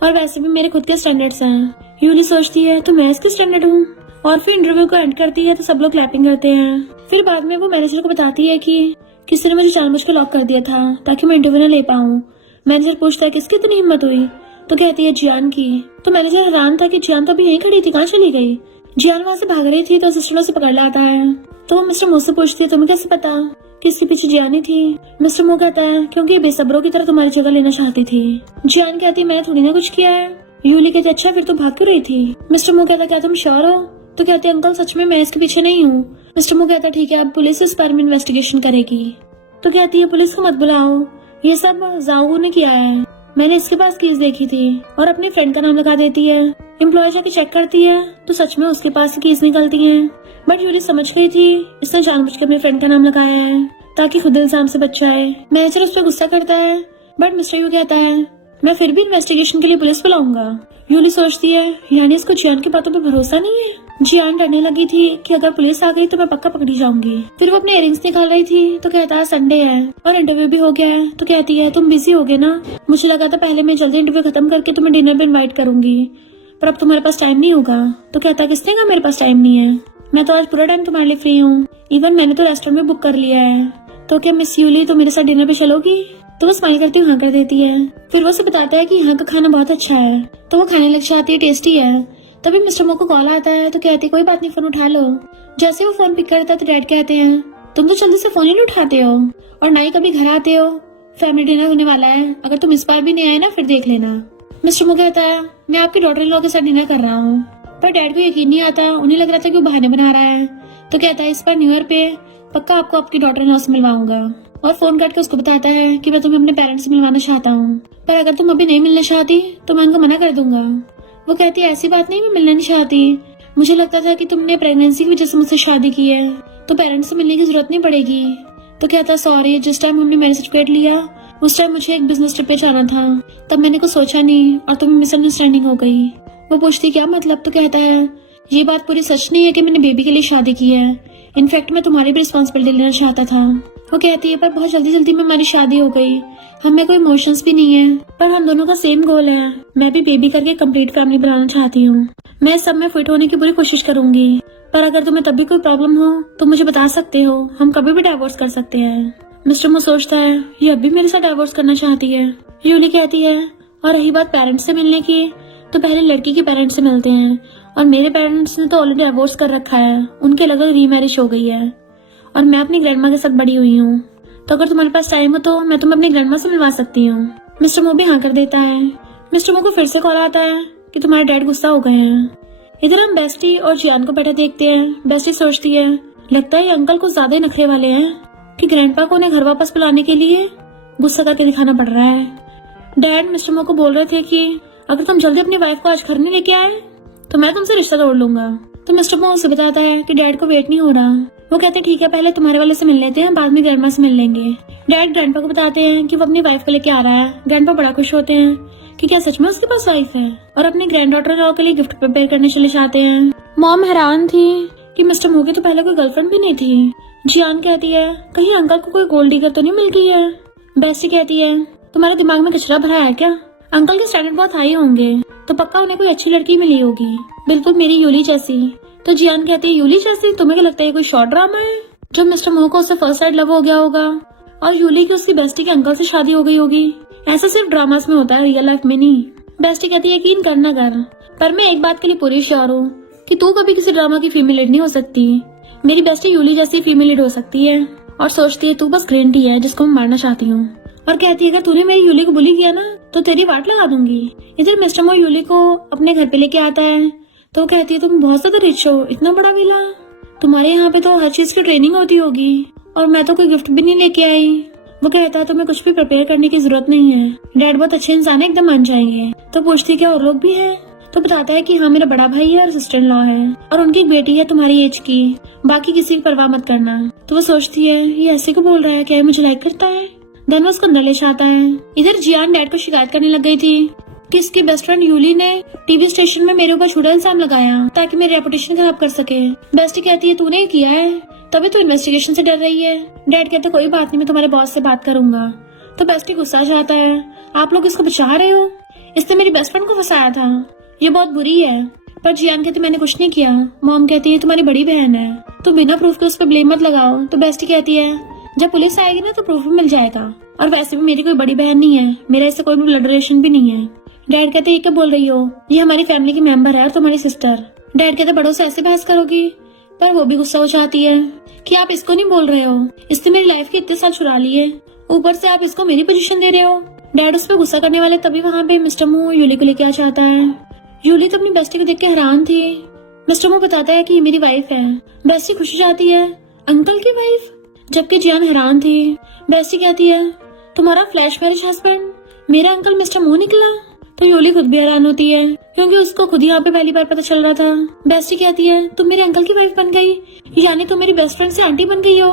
और वैसे भी मेरे खुद के स्टैंडर्ड्स हैं। यूली सोचती है तो मैं इसके स्टैंडर्ड हूँ और फिर इंटरव्यू को एंड करती है तो सब लोग क्लैपिंग करते हैं। फिर बाद में वो मैनेजर को बताती है कि किसी ने मुझे जानबूझ के लॉक कर दिया था ताकि मैं इंटरव्यू न ले पाऊँ। मैनेजर पूछता है किसकी इतनी हिम्मत हुई? तो कहती है जियान की। तो मैनेजर हैरान था कि जियान तो अभी यहीं खड़ी थी, कहाँ चली गई? जियान वहाँ से भाग रही थी तो असिस्टेंट उसे पकड़ लाता है। तो वो मिस्टर मो से पूछती है तुम्हें कैसे पता कि इसके पीछे जियानी थी? मिस्टर मो कहता है क्योंकि बेसब्रों की तरह तुम्हारी जगह लेना चाहती थी। जियान कहती मैंने थोड़ी ना कुछ किया है। यूली कहती अच्छा फिर तो भाग क्यों रही थी? मिस्टर मो कहता क्या तुम श्योर हो? तो कहते अंकल सच में मैं इसके पीछे नहीं हूँ। मिस्टर मो कहता ठीक है अब पुलिस इस बारे में इन्वेस्टिगेशन करेगी। तो कहती है पुलिस को मत बुलाओ, ये सब जाओ ने किया है, मैंने इसके पास कीज देखी थी और अपने फ्रेंड का नाम लगा देती है। एम्प्लॉय जाके चेक करती है तो सच में उसके पास ही कीज निकलती हैं। बट यूली समझ गई थी इसने जानबूझ के अपने फ्रेंड का नाम लगाया है ताकि खुद इल्जाम से बच जाए। मैनेजर उस पर गुस्सा करता है बट मिस्टर यू कहता है मैं फिर भी इन्वेस्टिगेशन के लिए पुलिस बुलाऊंगा। यूली सोचती है यानी इसको जियान की बातों पे भरोसा नहीं है। जियान डरने लगी थी कि अगर पुलिस आ गई तो मैं पक्का पकड़ी जाऊंगी। फिर वो अपने इयरिंग्स निकाल रही थी तो कहता है संडे है और इंटरव्यू भी हो गया है। तो कहती है तुम बिजी हो गए ना, मुझे लगा था पहले मैं जल्दी इंटरव्यू खत्म करके तुम्हें डिनर पे इन्वाइट करूंगी पर अब तुम्हारे पास टाइम नहीं होगा। तो कहता है किसने कहा मेरे पास टाइम नहीं है, मैं तो आज पूरा टाइम तुम्हारे लिए फ्री हूँ, इवन मैंने तो रेस्टोरेंट में बुक कर लिया है। तो क्या मिस यूली तो मेरे साथ डिनर पे चलोगी? तो वो स्माइल करती हाँ कर देती है। फिर वो उसे बताता है कि यहाँ का खाना बहुत अच्छा है तो वो खाने लग जाती है, टेस्टी है। तभी मिस्टर मो को कॉल आता है तो कहती कोई बात नहीं फोन उठा लो। जैसे वो फोन पिक करता है तो डैड कहते हैं तुम तो जल्दी से फोन ही नहीं उठाते हो और ना ही कभी घर आते हो, फैमिली डिनर होने वाला है, अगर तुम इस बार भी नहीं आए ना फिर देख लेना। मिस्टर मो कहता है मैं आपकी डॉटर इन लॉ के साथ डिनर कर रहा हूँ। पर डैड को यकीन नहीं आता, उन्हें लग रहा था कि वो बहाने बना रहा है। तो कहता है इस बार न्यू ईयर पे पक्का आपको आपकी डॉटर इन लॉ से मिलवाऊंगा और फोन करके उसको बताता है कि मैं तुम्हें अपने पेरेंट्स से मिलवाना चाहता हूँ पर अगर तुम अभी नहीं मिलना चाहती तो मैं उनको मना कर दूंगा। वो कहती है ऐसी बात नहीं, मैं मिलना नहीं चाहती, मुझे लगता था कि तुमने प्रेगनेंसी की वजह से मुझसे शादी की है तो पेरेंट्स से मिलने की जरूरत नहीं पड़ेगी। तो कहता सॉरी, जिस टाइम हमने मैरिज सर्टिफिकेट लिया उस टाइम मुझे एक बिजनेस ट्रिप पे जाना था तब मैंने कुछ सोचा नहीं और तुम्हें मिसअंडरस्टैंडिंग हो गई। वो पूछती क्या मतलब? तो कहता है ये बात पूरी सच नहीं है कि मैंने बेबी के लिए शादी की है, इनफैक्ट मैं तुम्हारी भी रिस्पॉन्सिबिलिटी लेना चाहता था। वो कहती है पर बहुत जल्दी जल्दी में हमारी शादी हो गई, हमें कोई इमोशंस भी नहीं है पर हम दोनों का सेम गोल है, मैं भी बेबी करके कंप्लीट फैमिली बनाना चाहती हूँ। मैं सब में फिट होने की पूरी कोशिश करूंगी पर अगर तुम्हें तब भी कोई प्रॉब्लम हो तो मुझे बता सकते हो, हम कभी भी डाइवोर्स कर सकते हैं। मिस्टर मो सोचता है ये अभी मेरे साथ डाइवोर्स करना चाहती है। यूली कहती है और रही बात पेरेंट्स से मिलने की तो पहले लड़की के पेरेंट्स से मिलते हैं और मेरे पेरेंट्स ने तो ऑलरेडी डाइवोर्स कर रखा है, उनके अलग रीमैरिज हो गई है और मैं अपनी ग्रैंडमा के साथ बड़ी हुई हूँ। तो अगर तुम्हारे पास टाइम हो तो मैं तुम्हें अपनी ग्रैंडमा से मिलवा सकती हूँ। मिस्टर मो भी हाँ कर देता है। मिस्टर मो को फिर से कॉल आता है कि तुम्हारे डैड गुस्सा हो गए हैं। इधर हम बेस्टी और जियान को बैठा देखते हैं। बेस्टी सोचती है लगता है अंकल कुछ ज्यादा ही नखरे वाले हैं कि ग्रैंडपा को उन्हें घर वापस बुलाने के लिए गुस्सा करके दिखाना पड़ रहा है। डैड मिस्टर मो को बोल रहे थे कि अगर तुम जल्दी अपनी वाइफ को आज घर नहीं लेके आए तो मैं तुमसे रिश्ता तोड़ लूंगा। तो मिस्टर मो उसे बताता है कि डैड को वेट नहीं हो रहा, वो कहते ठीक है, पहले तुम्हारे वाले से मिल लेते हैं, बाद में ग्रैंडमा से मिल लेंगे। डैड ग्रैंडपा को बताते हैं कि वो अपनी वाइफ को लेके आ रहा है। ग्रैंडपा बड़ा खुश होते हैं कि क्या सच में उसके पास वाइफ है, और अपने ग्रैंड डॉटर लॉ के लिए गिफ्ट प्रिपेयर करने चले जाते हैं। मॉम हैरान थी कि मिस्टर मो की तो पहले कोई गर्लफ्रेंड भी नहीं थी। जियान कहती है कहीं अंकल को कोई गोल्ड डिगर तो नहीं मिल गई है। बेस्टी कहती है तुम्हारे दिमाग में कचरा भरा है क्या? अंकल के स्टैंडर्ड बहुत हाई होंगे, तो पक्का उन्हें कोई अच्छी लड़की मिली होगी, बिल्कुल मेरी यूली जैसी। तो जियान कहती है यूली जैसी? तुम्हें क्या लगता है कोई शॉर्ट ड्रामा है जो मिस्टर मो को उससे फर्स्ट साइड लव हो गया होगा और यूली की उसकी बेस्टी के अंकल से शादी हो गई होगी? ऐसा सिर्फ ड्रामास में होता है, रियल लाइफ में नहीं। बेस्टी कहती है यकीन करना कर, पर मैं एक बात के लिए पूरी श्योर हूँ कि तू कभी किसी ड्रामा की फीमेल लीड नहीं हो सकती। मेरी बेस्टी यूली जैसी फीमेल लीड हो सकती है। और सोचती है तू बस ग्रीन टी है जिसको मैं मारना चाहती हूँ। और कहती है अगर तूने मेरी यूली को बुली किया ना तो तेरी वाट लगा दूंगी। इधर मिस्टर मो यूली को अपने घर पे लेके आता है तो वो कहती है तुम बहुत ज्यादा रिच हो, इतना बड़ा विला, तुम्हारे यहाँ पे तो हर चीज की ट्रेनिंग होती होगी, और मैं तो कोई गिफ्ट भी नहीं लेके आई। वो कहता है तुम्हें कुछ भी प्रिपेयर करने की जरूरत नहीं है, डैड बहुत अच्छे इंसान है, एकदम मान जाएंगे। तो पूछती है क्या और लोग भी है? तो बताता है कि हाँ मेरा बड़ा भाई है और सिस्टर इन लॉ है, और उनकी एक बेटी है तुम्हारी एज की, बाकी किसी की परवाह मत करना। तो वो सोचती है ये ऐसे को बोल रहा है, क्या ये मुझे लाइक करता है? देन वो उसको अंदर ले जाता है। इधर जियान डैड को शिकायत करने लग गई थी कि इसकी बेस्ट फ्रेंड यूली ने टीवी स्टेशन में मेरे ऊपर झूठा इल्जाम लगाया ताकि मेरी रेपुटेशन खराब कर सके। बेस्टी कहती है तूने किया है, तभी तो इन्वेस्टिगेशन से डर रही है। डैड कहते कोई बात नहीं, मैं तुम्हारे बॉस से बात करूंगा। तो बेस्टी गुस्सा जाता है, आप लोग इसको बचा रहे हो, इसने मेरी बेस्ट फ्रेंड को फंसाया था, ये बहुत बुरी है। पर जियान कहती मैंने कुछ नहीं किया। मॉम कहती है तुम्हारी बड़ी बहन है, तो बिना प्रूफ के उस पर ब्लेम मत लगाओ। तो बेस्टी कहती है जब पुलिस आएगी ना तो प्रूफ भी मिल जाएगा, और वैसे भी मेरी कोई बड़ी बहन नहीं है, मेरा इससे कोई भी ब्लड रिलेशन भी नहीं है। डैड कहते ये क्या बोल रही हो, ये हमारी फैमिली की मेंबर है और तुम्हारी सिस्टर। डैड कहते बड़ों से ऐसे बहस करोगी? पर वो भी गुस्सा हो जाती है कि आप इसको नहीं बोल रहे हो, इसने मेरी लाइफ के इतने साल चुरा लिए, ऊपर से आप इसको मेरी पोजीशन दे रहे हो। डैड उस पर गुस्सा करने वाले तभी वहाँ पे मिस्टर मो यूली को लेके आ जाता है। यूली तो अपनी बेस्टी को देख के हैरान थी। मिस्टर मो बताता है कि ये मेरी वाइफ है। बेस्टी खुश हो जाती है, अंकल की वाइफ? जबकि जियान हैरान थी। बेस्टी कहती है तुम्हारा फ्लैश मैरिज हस्बैंड मेरा अंकल मिस्टर मो निकला? तो यूली खुद भी हैरान होती है क्योंकि उसको खुद यहाँ पे पहली बार पता चल रहा था। बेस्टी कहती है तुम मेरे अंकल की वाइफ बन गई, यानी तुम मेरी बेस्ट फ्रेंड से आंटी बन गई हो।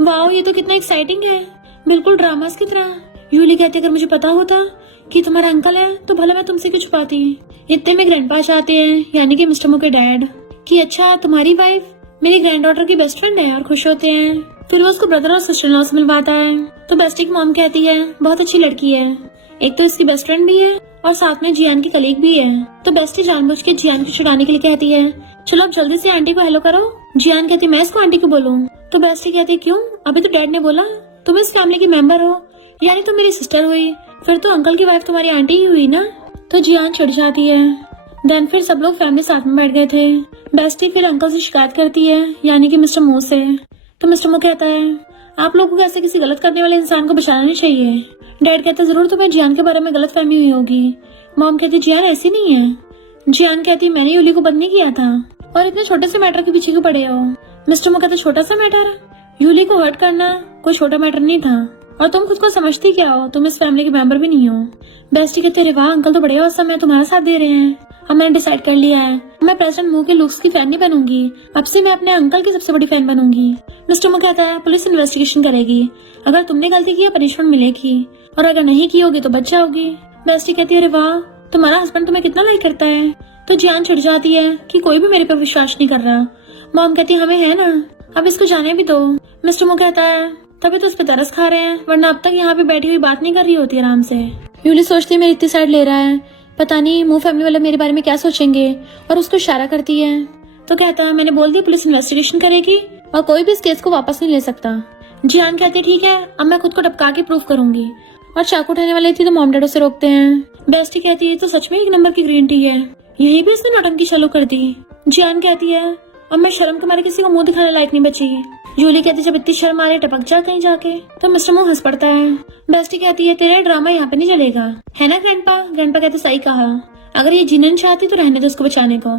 वाओ ये तो कितना एक्साइटिंग है, बिल्कुल ड्रामास की तरह। यूली कहती है अगर मुझे पता होता कि तुम्हारा अंकल है तो भला मैं तुमसे क्यों छुपाती। इतने में ग्रैंडपा चाहते हैं, यानी कि मिस्टर मो के डैड, कि अच्छा तुम्हारी वाइफ मेरी ग्रैंड डॉटर की बेस्ट फ्रेंड है, और खुश होते हैं। फिर वो उसको ब्रदर और सिस्टर इन लॉ से मिलवाता है। तो बेस्टी की मॉम कहती है बहुत अच्छी लड़की है, एक तो इसकी बेस्ट फ्रेंड भी है और साथ में जियान की कलीग भी है। तो बेस्टी जानबूझ के जियान को छुड़ाने के लिए कहती है चलो अब जल्दी से आंटी को हेलो करो। जियान कहती मैं इसको आंटी को बोलूं? तो बेस्टी कहती क्यों, अभी तो डैड ने बोला तुम इस फैमिली की मेंबर हो, यानी तुम मेरी सिस्टर हुई, फिर तो अंकल की वाइफ तुम्हारी आंटी ही हुई ना। तो जियान चिढ़ जाती है। देन फिर सब लोग फैमिली साथ में बैठ गए थे। बेस्टी फिर अंकल से शिकायत करती है, यानी कि मिस्टर मो से। तो मिस्टर मो कहता है आप लोगों को ऐसे किसी गलत करने वाले इंसान को बचाना नहीं चाहिए। डैड कहते जरूर तुम्हें जियान के बारे में गलत फहमी हुई होगी। मॉम कहती जियान ऐसी नहीं है। जियान कहती मैंने यूली को बंद नहीं किया था, और इतने छोटे से मैटर के पीछे क्यों पड़े हो। मिस्टर मो कहते छोटा सा मैटर, यूली को हर्ट करना कोई छोटा मैटर नहीं था, और तुम खुद को समझती क्या हो, तुम इस फैमिली के मेंबर भी नहीं हो। बेस्टी कहते अरे वाह अंकल तो बड़े औसम है, तुम्हारा साथ दे रहे हैं। अब मैंने डिसाइड कर लिया है, मैं प्रेसिडेंट मो के लुक्स की फैन नहीं बनूंगी, अब से मैं अपने अंकल की सबसे बड़ी फैन बनूंगी। मिस्टर मो कहता है पुलिस इन्वेस्टिगेशन करेगी, अगर तुमने गलती की पनिशमेंट मिलेगी, और अगर नहीं की होगी तो बच जाओगी। बेस्टी कहती है अरे वाह तुम्हारा हस्बैंड तुम्हें कितना लाइक करता है। तो जियान चिढ़ जाती है कि कोई भी मेरे पर विश्वास नहीं कर रहा। मॉम कहती हमें है ना, अब इसको जाने भी दो। मिस्टर मो कहता है तभी तो उस पर तरस खा रहे हैं, वरना अब तक यहाँ पे बैठी हुई बात नहीं कर रही होती आराम से। यूली सोचती है मेरी इतनी साइड ले रहा है, पता नहीं मो फैमिली वाले मेरे बारे में क्या सोचेंगे, और उसको इशारा करती है। तो कहता है मैंने बोल दिया पुलिस इन्वेस्टिगेशन करेगी और कोई भी इस केस को वापस नहीं ले सकता। जियान कहती ठीक है अब मैं खुद को टपका के प्रूफ करूंगी, और चाकू उठाने वाली थी तो मॉम डैड उसे रोकते हैं। बेस्टी कहती है तो सच में एक नंबर की ग्रीन टी है, यही भी इसने नौटंकी चालू कर दी। जियान कहती है अब मैं शर्म के मारे किसी को मुंह दिखाने लायक नहीं बची। यूली कहती जब इतनी शर्म आ रही टपक जा कहीं जाके। तो मिस्टर मो हंस पड़ता है। बेस्टी कहती है तेरा ड्रामा यहाँ पे नहीं चलेगा, है ना ग्रैंडपा? ग्रैंडपा कहते सही कहा, अगर ये जीना नहीं चाहती तो रहने दो उसको बचाने को।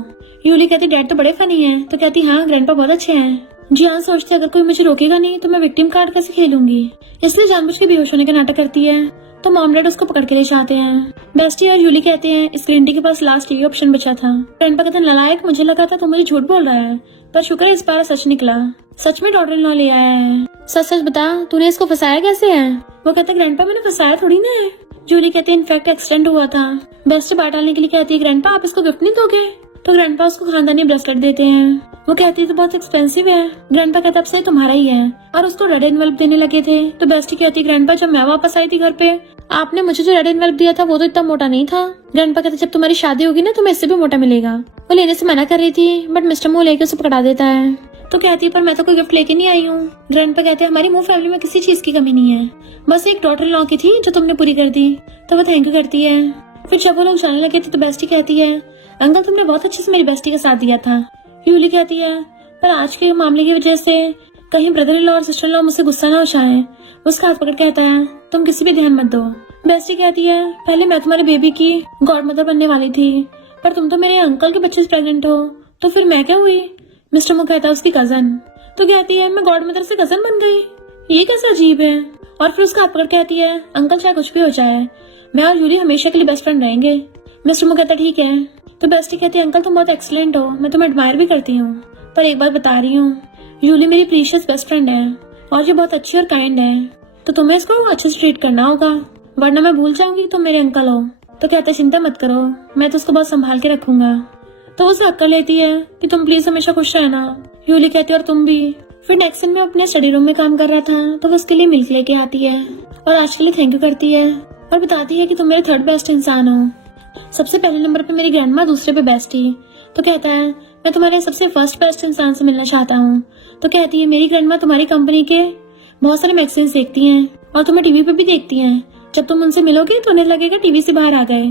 यूली कहती डैड तो बड़े फनी है। तो कहती हाँ ग्रैंडपा बहुत अच्छे हैं। जियान सोचते अगर कोई मुझे रोकेगा नहीं तो मैं विक्टिम कार्ड कैसे खेलूंगी, इसलिए जानबूझ के बेहोश होने का नाटक करती है। तो मॉम डैड उसको पकड़ के ले जाते हैं। बेस्टी और यूली कहते हैं इस ग्रीन टी के पास लास्ट यही ऑप्शन बचा था। ग्रैंडपा कहते हैं नालायक, मुझे लगा था तुम मुझे झूठ बोल रहा है, पर शुक्र है इस बार सच निकला। सच में डॉटर इन लॉ ले आया है। सच सच बता, तूने इसको फंसाया कैसे है? वो कहते हैं ग्रैंडपा मैंने फंसाया थोड़ी ना है। जूली कहते हैं इनफैक्ट एक्सीडेंट हुआ था। बेस्ट बात डालने के लिए कहती है ग्रैंडपा आप इसको गिफ्ट नहीं दोगे? तो ग्रैंडपा उसको खानदानी ब्रेसलेट देते हैं। वो कहती है तो बहुत एक्सपेंसिव है। ग्रैंडपा कहता है अब से तुम्हारा ही है, और उसको रेड एनवेलप देने लगे थे। तो बेस्टी कहती है ग्रैंडपा जब मैं वापस आई थी घर पे आपने मुझे जो रेड एनवेलप दिया था वो तो इतना मोटा नहीं था। ग्रैंडपा कहते जब तुम्हारी शादी होगी ना तुम्हें इससे भी मोटा मिलेगा। वो लेने से मना कर रही थी बट मिस्टर मो लेके उसे पकड़ा देता है। तो कहती है पर मैं तो कोई गिफ्ट लेके नहीं आई हूँ। ग्रैंडपा कहते हैं हमारी मो फैमिली में किसी चीज की कमी नहीं है, बस एक डॉटर इन लॉ की थी जो तुमने पूरी कर दी। तो वो थैंक यू करती है। फिर जब वो लोग जाने लगे थे तो बेस्टी कहती है अंकल तुमने बहुत अच्छे से मेरी बेस्टी का साथ दिया था। यूली कहती है पर आज के मामले की वजह से कहीं ब्रदर इन लॉ और सिस्टर इन लॉ मुझसे गुस्सा ना हो जाए। उसका हाथ पकड़ कहता है तुम किसी भी ध्यान मत दो। बेस्टी कहती है पहले मैं तुम्हारे बेबी की गॉड मदर बनने वाली थी, पर तुम तो मेरे अंकल के बच्चे से प्रेग्नेंट हो, तो फिर मैं क्या हुई? मिस्टर मो कहता है उसकी कजन। तो कहती है मैं गॉड मदर से कजन बन गई, ये कैसे अजीब है। और फिर उसका हाथ पकड़ कहती है अंकल चाहे कुछ भी हो जाए मैं और यूली हमेशा के लिए बेस्ट फ्रेंड रहेंगे। मिस्टर मो कहता ठीक है। तो बेस्टी कहती है अंकल तुम बहुत एक्सीलेंट हो, मैं तुम्हें एडमायर भी करती हूँ, पर एक बात बता रही हूँ यूली मेरी प्रीशियस बेस्ट फ्रेंड है और ये बहुत अच्छी और काइंड है, तो तुम्हें इसको अच्छे से ट्रीट करना होगा वरना मैं भूल जाऊंगी कि तुम मेरे अंकल हो। तो कहते चिंता मत करो मैं तो उसको बहुत संभाल के रखूंगा। तो वो हक कर लेती है कि तुम प्लीज हमेशा खुश रहना। यूली कहती है और तुम भी। फिर नेक्स्ट दिन में अपने स्टडी रूम में काम कर रहा था तो वो उसके लिए मिल्क लेके आती है और आज के लिए थैंक यू करती है और बताती है कि तुम मेरे थर्ड बेस्ट इंसान हो। सबसे पहले नंबर पे मेरी ग्रैंडमा, दूसरे पे बेस्टी। तो कहता है मैं तुम्हारे सबसे फर्स्ट बेस्ट इंसान से मिलना चाहता हूँ। तो कहती है मेरी ग्रैंडमा तुम्हारी कंपनी के बहुत सारे मैगजीन्स देखती हैं और तुम्हें टीवी पे भी देखती हैं, जब तुम उनसे मिलोगे तो उन्हें लगेगा टीवी से बाहर आ गए।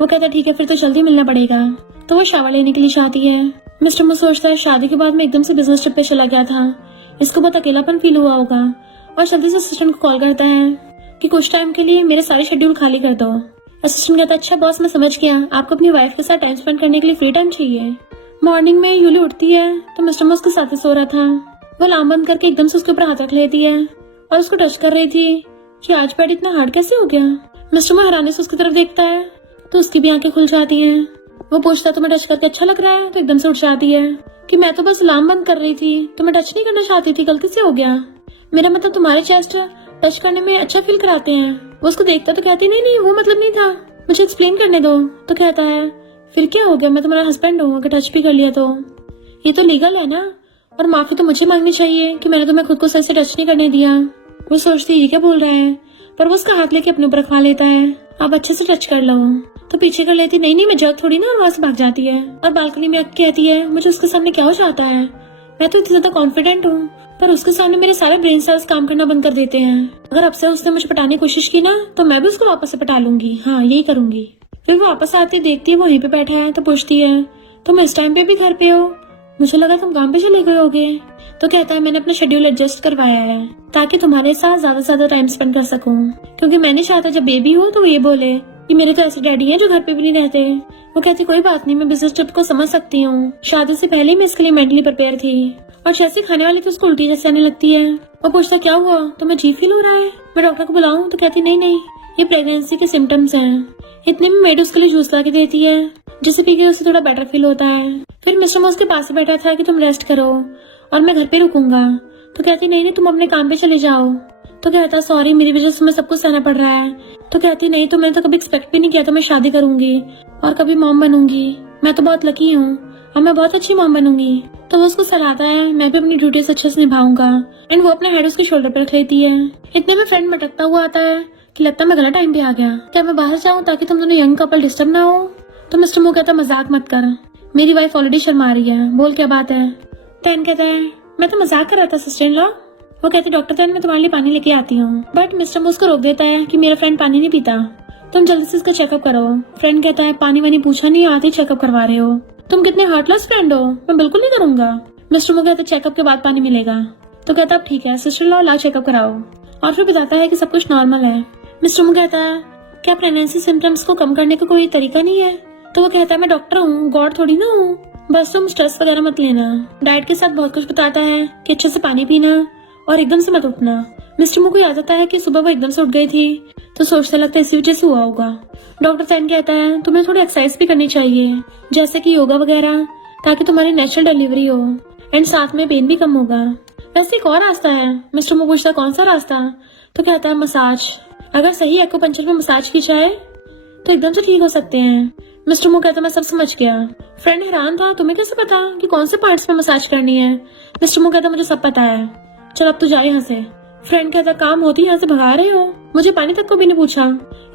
वो कहता है ठीक है फिर तो जल्दी मिलना पड़ेगा। तो वो शावर लेने के लिए चाहती है। मिस्टर मो सोचता है शादी के बाद में एकदम से बिजनेस ट्रिप पे चला गया था, इसको बहुत अकेलापन फील हुआ होगा, और जल्दी से असिस्टेंट को कॉल करता है कि कुछ टाइम के लिए मेरे सारे शेड्यूल खाली कर दो। असिस्टेंट कहता है अच्छा बॉस मैं समझ गया, आपको अपनी वाइफ के साथ टाइम स्पेंड करने के लिए फ्री टाइम चाहिए। मॉर्निंग में यूली उठती है तो मिस्टर मो उसके साथ ही सो रहा था। वो अलार्म बंद करके एकदम से उसके ऊपर हाथ रख लेती है और उसको टच कर रही थी कि आज बेड इतना हार्ड कैसे हो गया। मिस्टर मो हैरानी से उसकी तरफ देखता है तो उसकी भी आंखें खुल जाती हैं। वो पूछता है तुम्हें टच करके अच्छा लग रहा है? तो एकदम से उठ जाती है कि मैं तो बस अलार्म बंद कर रही थी, तुम्हें टच नहीं करना चाहती थी, गलती से हो गया। मेरा मतलब तुम्हारे चेस्ट टच करने में अच्छा फील कराते हैं। वो उसको देखता तो कहती नहीं नहीं वो मतलब नहीं था, मुझे एक्सप्लेन करने दो। तो कहता है फिर क्या हो गया, मैं तुम्हारा हस्बैंड हूँ, अगर टच भी कर लिया तो ये तो लीगल है ना, और माफी तो मुझे मांगनी चाहिए कि मैंने तुम्हें खुद को सही से टच नहीं करने दिया। वो सोचती है ये क्या बोल रहा है, पर वो उसका हाथ लेके अपने ऊपर रखवा लेता है, आप अच्छे से टच कर लो। तो पीछे कर लेती नहीं नहीं मैं जग थोड़ी ना, और वहां से भाग जाती है और बालकनी में कहती है मुझे उसके सामने क्या हो जाता है, मैं तो इतनी ज्यादा कॉन्फिडेंट हूँ पर उसके सामने मेरे सारे ब्रेन सेल्स काम करना बंद कर देते हैं। अगर अब से उसने मुझे पटाने की कोशिश की ना तो मैं भी उसको वापस से पटा लूंगी, हाँ यही करूंगी। फिर वो वापस आती देखती है वो वहीं पे बैठा है तो पूछती है तुम इस टाइम पे भी घर पे हो, मुझे लगा तुम काम पे चले गए होगे। तो कहता है मैंने अपना शेड्यूल एडजस्ट करवाया है ताकि तुम्हारे साथ ज्यादा से ज्यादा टाइम स्पेंड कर सकूं, क्योंकि मैंने चाहता जब बेबी हो तो ये बोले कि मेरे तो ऐसे डैडी हैं जो घर पे भी नहीं रहते। वो कहती कोई बात नहीं मैं बिजनेस ट्रिप को समझ सकती हूँ, शादी से पहले ही मैं इसके लिए मेंटली प्रिपेयर थी। और जैसे खाने वाली तो उसको उल्टी जैसे आने लगती है। वो पूछता क्या हुआ, तुम्हें जी फील हो रहा है, मैं डॉक्टर को बुलाऊं? तो कहती नहीं नहीं ये प्रेगनेंसी के सिम्टम्स हैं। इतने में मेड उसके लिए जूस ला के देती है जिसे पी के उसे थोड़ा बेटर फील होता है। फिर मिस्टर मो उसके पास बैठा था कि तुम रेस्ट करो और मैं घर पे रुकूंगा। तो कहती नहीं नहीं तुम अपने काम पे चले जाओ। तो कहता सॉरी मेरी वजह से तुम्हें सब कुछ सहना पड़ रहा है। तो कहती नहीं तो मैंने तो कभी एक्सपेक्ट भी नहीं किया तो मैं शादी करूंगी और कभी मॉम बनूंगी, मैं तो बहुत लकी हूँ और मैं बहुत अच्छी मॉम बनूंगी। तो वो उसको सलाहता है मैं भी अपनी ड्यूटीज अच्छे से निभाऊंगा, एंड वो अपने हेड उसके शोल्डर पर रख लेती है। इतने में फ्रेंड भटकता हुआ आता है कि लगता है मैं गलत टाइम पे आ गया, क्या मैं बाहर जाऊँ ताकि तुम दोनों यंग कपल डिस्टर्ब ना हो। तो मिस्टर मो कहता मजाक मत कर, मेरी वाइफ ऑलरेडी शर्मा रही है, बोल क्या बात है। टैन कहता है मैं तो मजाक कर रहा था सिस्टर इन लॉ। वो कहती डॉक्टर टैन मैं तुम्हारे लिए पानी लेके आती हूँ, बट मिस्टर मो उसको रोक देता है कि मेरा फ्रेंड पानी नहीं पीता, तुम जल्दी से इसका चेकअप करो। फ्रेंड कहता है पानी वानी पूछा नहीं, आते चेकअप करवा रहे हो, तुम कितने हार्टलेस फ्रेंड हो, मैं बिल्कुल नहीं करूंगा। मिस्टर मो कहता है चेकअप के बाद पानी मिलेगा। तो कहता अब ठीक है सिस्टर इन लॉ ला चेकअप कराओ, और फिर बताता है कि सब कुछ नॉर्मल है। मिस्टर मो कहता है क्या प्रेगनेंसी सिम्टम्स को कम करने का कोई तरीका नहीं है? तो वो कहता है मैं डॉक्टर हूँ, गॉड थोड़ी ना हूँ, बस तुम स्ट्रेस वगैरह मत लेना। डाइट के साथ बहुत कुछ बताता है कि अच्छे से पानी पीना और एकदम से मत उठना। मिस्टर मू को याद आता है कि सुबह वो एकदम से उठ गई थी, तो सोचता लगता है इसी वजह से हुआ होगा। डॉक्टर तैन कहता है तुम्हें थोड़ी एक्सरसाइज भी करनी चाहिए, जैसे कि योगा वगैरह, ताकि तुम्हारी नेचुरल डिलीवरी हो एंड साथ में पेन भी कम होगा। वैसे एक और रास्ता है। मिस्टर मू पूछता कौन सा रास्ता? तो कहता है मसाज। अगर सही एक्यूपंक्चर में मसाज की जाए तो एकदम से ठीक हो सकते हैं। मिस्टर मू कहता मैं सब समझ गया। फ्रेंड हैरान था, तुम्हें कैसे पता कि कौन से पार्ट्स पे मसाज करनी है? मिस्टर मू कहता मुझे सब पता है, चलो अब तू जा यहाँ से। फ्रेंड कहता काम होती यहाँ से भगा रहे हो, मुझे पानी तक को भी नहीं पूछा।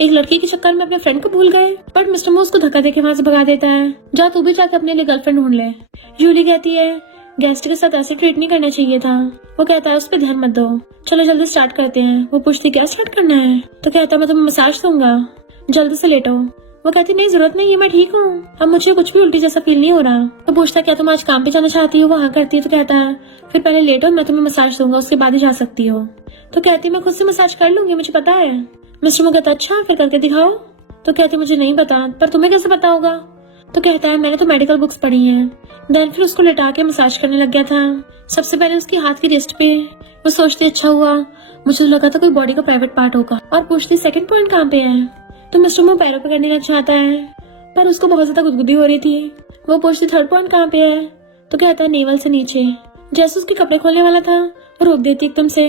एक लड़की के चक्कर में अपने फ्रेंड को भूल गए। बट मिस्टर मू उसको धक्का देके वहाँ से भगा देता है, जा तू भी जाकर अपने लिए गर्लफ्रेंड ढूंढ ले। यूली कहती है गेस्ट के साथ ऐसे ट्रीट नहीं करना चाहिए था। वो कहता है उस पर ध्यान मत दो, चलो जल्दी स्टार्ट करते हैं। वो पूछती क्या स्टार्ट करना है? तो कहता मैं तुम्हें मसाज दूंगा, जल्दी से लेटो। वो कहती नहीं जरूरत नहीं है, मैं ठीक हूँ, अब मुझे कुछ भी उल्टी जैसा फील नहीं हो रहा। तो पूछता क्या तुम आज काम पे जाना चाहती हो? वो हाँ करती है। तो कहता है फिर पहले लेटो, मैं तुम्हें मसाज दूंगा, उसके बाद ही जा सकती हो। तो कहती मैं खुद से मसाज कर लूंगी, मुझे पता है। मिस्टर मू कहता अच्छा फिर करके दिखाओ। तो कहती मुझे नहीं पता, पर तुम्हें कैसे पता होगा? तो कहता है मैंने तो मेडिकल बुक्स पढ़ी हैं। देन फिर उसको लेटा के मसाज करने लग गया था। सबसे पहले उसकी हाथ की रिस्ट पे। वो सोचती अच्छा हुआ, मुझे तो लगा था कोई बॉडी का प्राइवेट पार्ट होगा। और पूछती सेकंड पॉइंट कहाँ पे है? तो मिस्टर मू पैरों पर करने लग चाहता है, पर उसको बहुत ज्यादा गुदगुदी हो रही थी। वो पूछती थर्ड पॉइंट कहाँ पे है? तो कहता है नेवल से नीचे। जैसे उसके कपड़े खोलने वाला था वो रोक देती एकदम से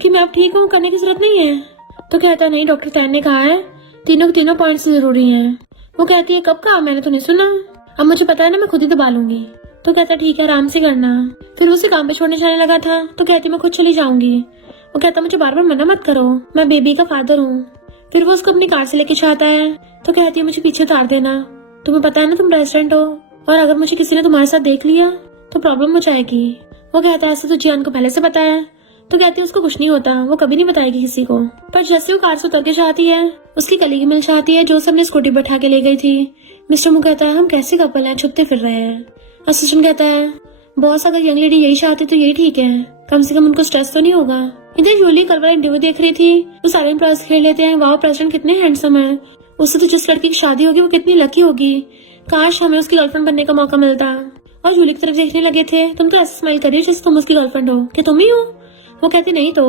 कि मैं अब ठीक हूँ, करने की जरूरत नहीं है। तो कहता नहीं, डॉक्टर तैन ने कहा है तीनों के तीनों पॉइंट्स जरूरी हैं। वो कहती है कब कहा? मैंने तो नहीं सुना, अब मुझे पता है ना, मैं खुद ही दबा लूंगी। तो कहता ठीक है आराम से करना। फिर उसे काम पे छोड़ने जाने लगा था। तो कहती मैं खुद चली जाऊंगी। वो कहता मुझे बार बार मना मत करो, मैं बेबी का फादर हूँ। फिर वो उसको अपनी कार से लेके जाता है। तो कहती है मुझे पीछे उतार देना, तुम्हें पता है ना तुम रेस्टोरेंट हो, और अगर मुझे किसी ने तुम्हारे साथ देख लिया तो प्रॉब्लम हो जाएगी। वो कहता है ऐसा तो जियान को पहले से पता है। तो कहती है उसको कुछ नहीं होता, वो कभी नहीं बताएगी किसी को। पर जैसे वो कार से उतर के जाती है उसकी कलीग मिल जाती है जो उसे अपनी स्कूटी बैठा के ले गई थी। मिस्टर मू कहता है हम कैसे कपल हैं, छुपते फिर रहे हैं। असिस्टेंट कहता है बॉस अगर यंग लेडी यही चाहती तो यही ठीक है, कम से कम उनको स्ट्रेस तो नहीं होगा। इधर यूली कल वाला इंटरव्यू देख रही थी, वो सारे एम्प्लॉयज खेल लेते हैं वाह प्रेसिडेंट कितने हैंडसम है, उससे तो जिस लड़की की शादी होगी वो कितनी लकी होगी, काश हमें उसकी गर्लफ्रेंड बनने का मौका मिलता। और यूली की तरफ देखने लगे थे, तुम तो ऐसे स्माइल कर रही हो जैसे तुम उसकी गर्लफ्रेंड हो, क्या तुम ही हो? वो कहती नहीं तो,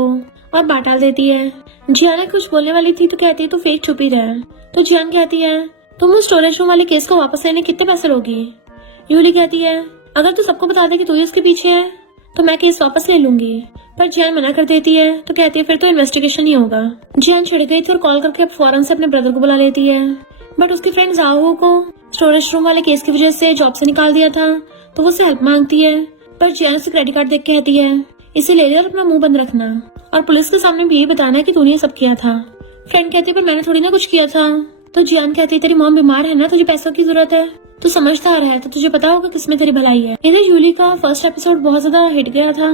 और बात डाल देती है। जियान कुछ बोलने वाली थी तो कहती है तू फेक छुपी रहे। तो जियान कहती है तुम उस स्टोरेज रूम वाले केस को वापस लेने कितने पैसे लोगी? यूली कहती है अगर तू सबको बता दे कि तू ही उसके पीछे है तो मैं केस वापस ले लूंगी। पर जियान मना कर देती है। तो कहती है फिर तो इन्वेस्टिगेशन ही होगा। जियान छिड़ गई थी और कॉल करके अब फौरन से अपने ब्रदर को बुला लेती है। बट उसकी फ्रेंड जाओ को स्टोरेज रूम वाले केस की वजह से जॉब से निकाल दिया था, तो वो उससे हेल्प मांगती है। पर जियान उसे क्रेडिट कार्ड देख कहती है इसे ले ले और अपना मुंह बंद रखना, और पुलिस के सामने भी यही बताना है कि तूने ये सब किया था। फ्रेंड कहती है पर मैंने थोड़ी ना कुछ किया था। तो जियान कहती है तेरी मॉम बीमार है ना, तुझे पैसों की जरूरत है, तू समझदार है तो तुझे पता होगा किसमें तेरी भलाई है। इधर यूली का फर्स्ट एपिसोड बहुत ज्यादा हिट गया था